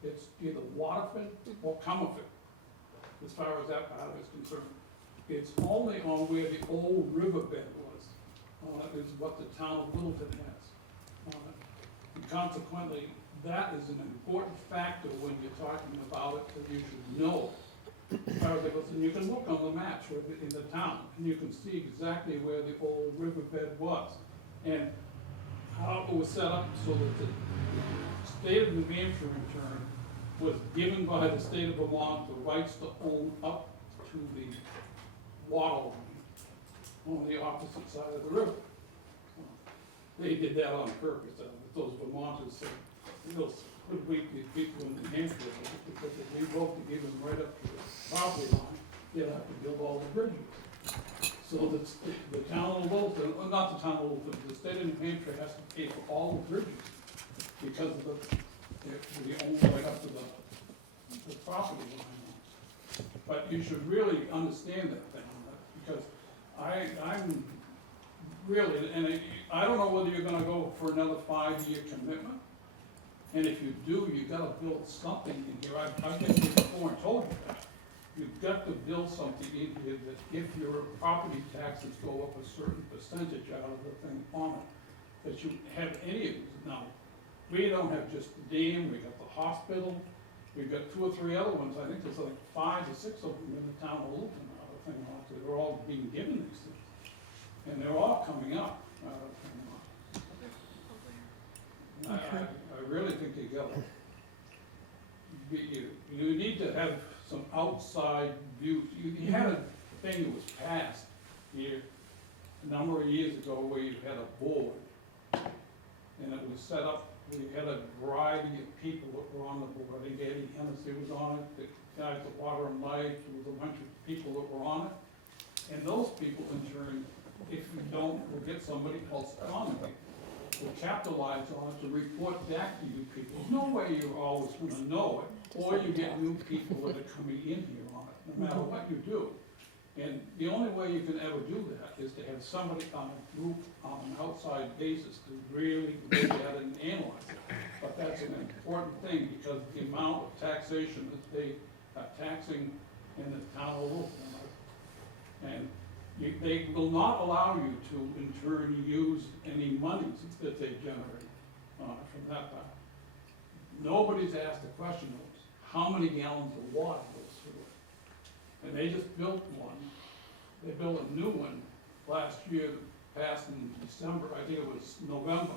It's either Waterford or Comerford, as far as that part of it is concerned. It's only on where the old riverbed was, is what the town of Littleton has. And consequently, that is an important factor when you're talking about it, that you should know. As far as it goes, and you can look on the maps in the town, and you can see exactly where the old riverbed was. And how it was set up so that the state of New Hampshire in turn was given by the state of Vermont the rights to own up to the water line on the opposite side of the river. They did that on purpose, those Vermonters said, they'll hoodwink these people in New Hampshire, because if we vote to give them right up to the property line, they'll have to build all the bridges. So the town of Littleton, not the town of Littleton, the state of New Hampshire has to pay for all the bridges, because of the own right up to the property line. But you should really understand that thing, because I'm really, and I don't know whether you're gonna go for another 5-year commitment. And if you do, you gotta build something in here. I've been here before and told you that. You've got to build something in here that if your property taxes go up a certain percentage out of the thing on it, that you have any of these. Now, we don't have just the dam, we got the hospital, we've got 2 or 3 other ones. I think there's like 5 or 6 of them in the town of Littleton out of the thing on it. They're all being given these things. And they're all coming up out of the thing on it. I really think you need to have some outside views. You had a thing that was passed here a number of years ago where you had a board, and it was set up, we had a variety of people that were on the board. I think Eddie Hennessy was on it, the guys at Water and Light, there was a bunch of people that were on it. And those people in turn, if you don't, will get somebody else on it. to capitalize on it, to report back to you people. There's no way you're always gonna know it, or you get new people that are coming in here on it, no matter what you do. And the only way you can ever do that is to have somebody on a group, on an outside basis, to really look at it and analyze it. But that's an important thing, because the amount of taxation that they are taxing in the town of Littleton, and they will not allow you to in turn use any monies that they generate from that part. Nobody's asked the question of how many gallons of water goes through it. And they just built one. They built a new one last year, passed in December, I think it was November.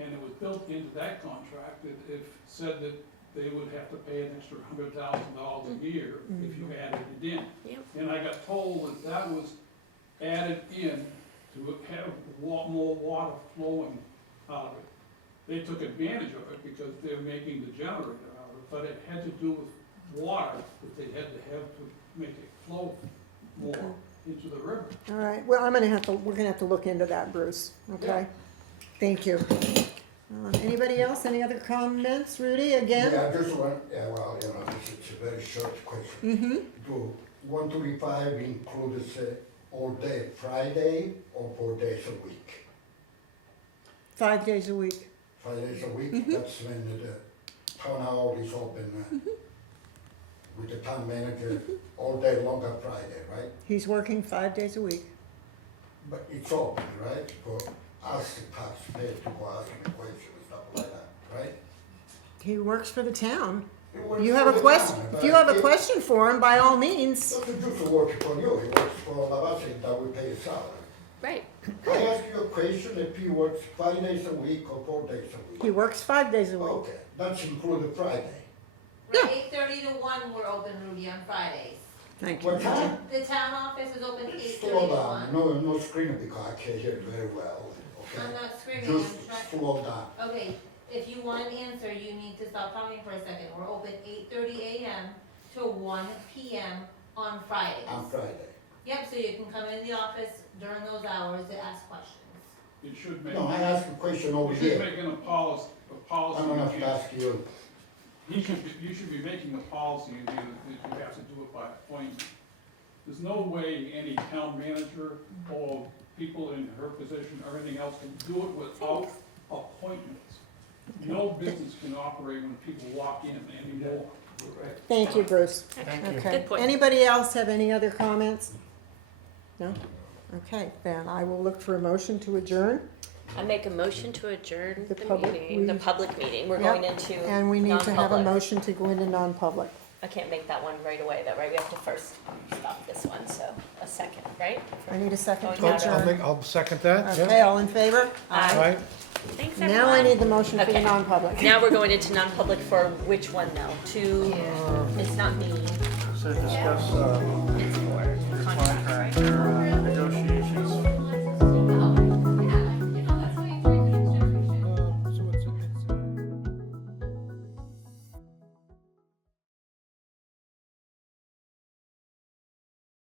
And it was built into that contract, it said that they would have to pay an extra $100,000 a year if you added it in. Yep. And I got told that that was added in to have more water flowing out of it. They took advantage of it because they were making the generator out of it, but it had to do with water that they had to have to make it flow more into the river. All right, well, we're gonna have to look into that, Bruce, okay? Thank you. Anybody else, any other comments? Rudy, again? Yeah, just one, yeah, well, you know, it's a very short question. Do 135 include all day Friday or 4 days a week? 5 days a week. 5 days a week, that's when the town hall is open with the town manager all day long on Friday, right? He's working 5 days a week. But it's open, right, for us, the taxpayers, to go ask him a question and stuff like that, right? He works for the town. He works You have a for the question, town, if but you have a he- question for him, by all means. Doesn't just work for you, he works for all of us, and that we pay a salary. Right. I ask you a question, if he works 5 days a week or 4 days a week? He works 5 days a week. Okay, that's included Friday. From 8:30 to 1, we're open, Rudy, on Fridays. Thank you. What time? The town office is open 8:30 to Slow 1. down, no screaming because I can't hear it very well, okay? I'm not screaming, Just I'm trying. slow down. Okay, if you want an answer, you need to stop talking for a second. We're open 8:30 a.m. to 1 p.m. on Fridays. On Friday. Yep, so you can come in the office during those hours to ask questions. You should make. No, I asked a question over You should here. make it a policy. I'm gonna have to ask you. You should be making a policy in here that you have to do it by appointment. There's no way any town manager or people in her position or anything else can do it without appointments. No business can operate when people walk in anymore. Thank you, Bruce. Thank you. Okay. Good point. Anybody else have any other comments? No? Okay, then I will look for a motion to adjourn. I make a motion to adjourn The the public meeting, the meeting. public meeting. We're Yep. going into And we need to have a non-public. motion to go into non-public. I can't make that one right away though, right? We have to first stop this one, so a second, right? I need a second Oh, to yeah. adjourn. I'll second that, Okay, yeah. all in favor? Aye. Right? Thanks, Now I everyone. need the motion for the Okay. non-public. Now we're going into non-public for which one though? It's not me, So discuss, it's for contract, right? contract,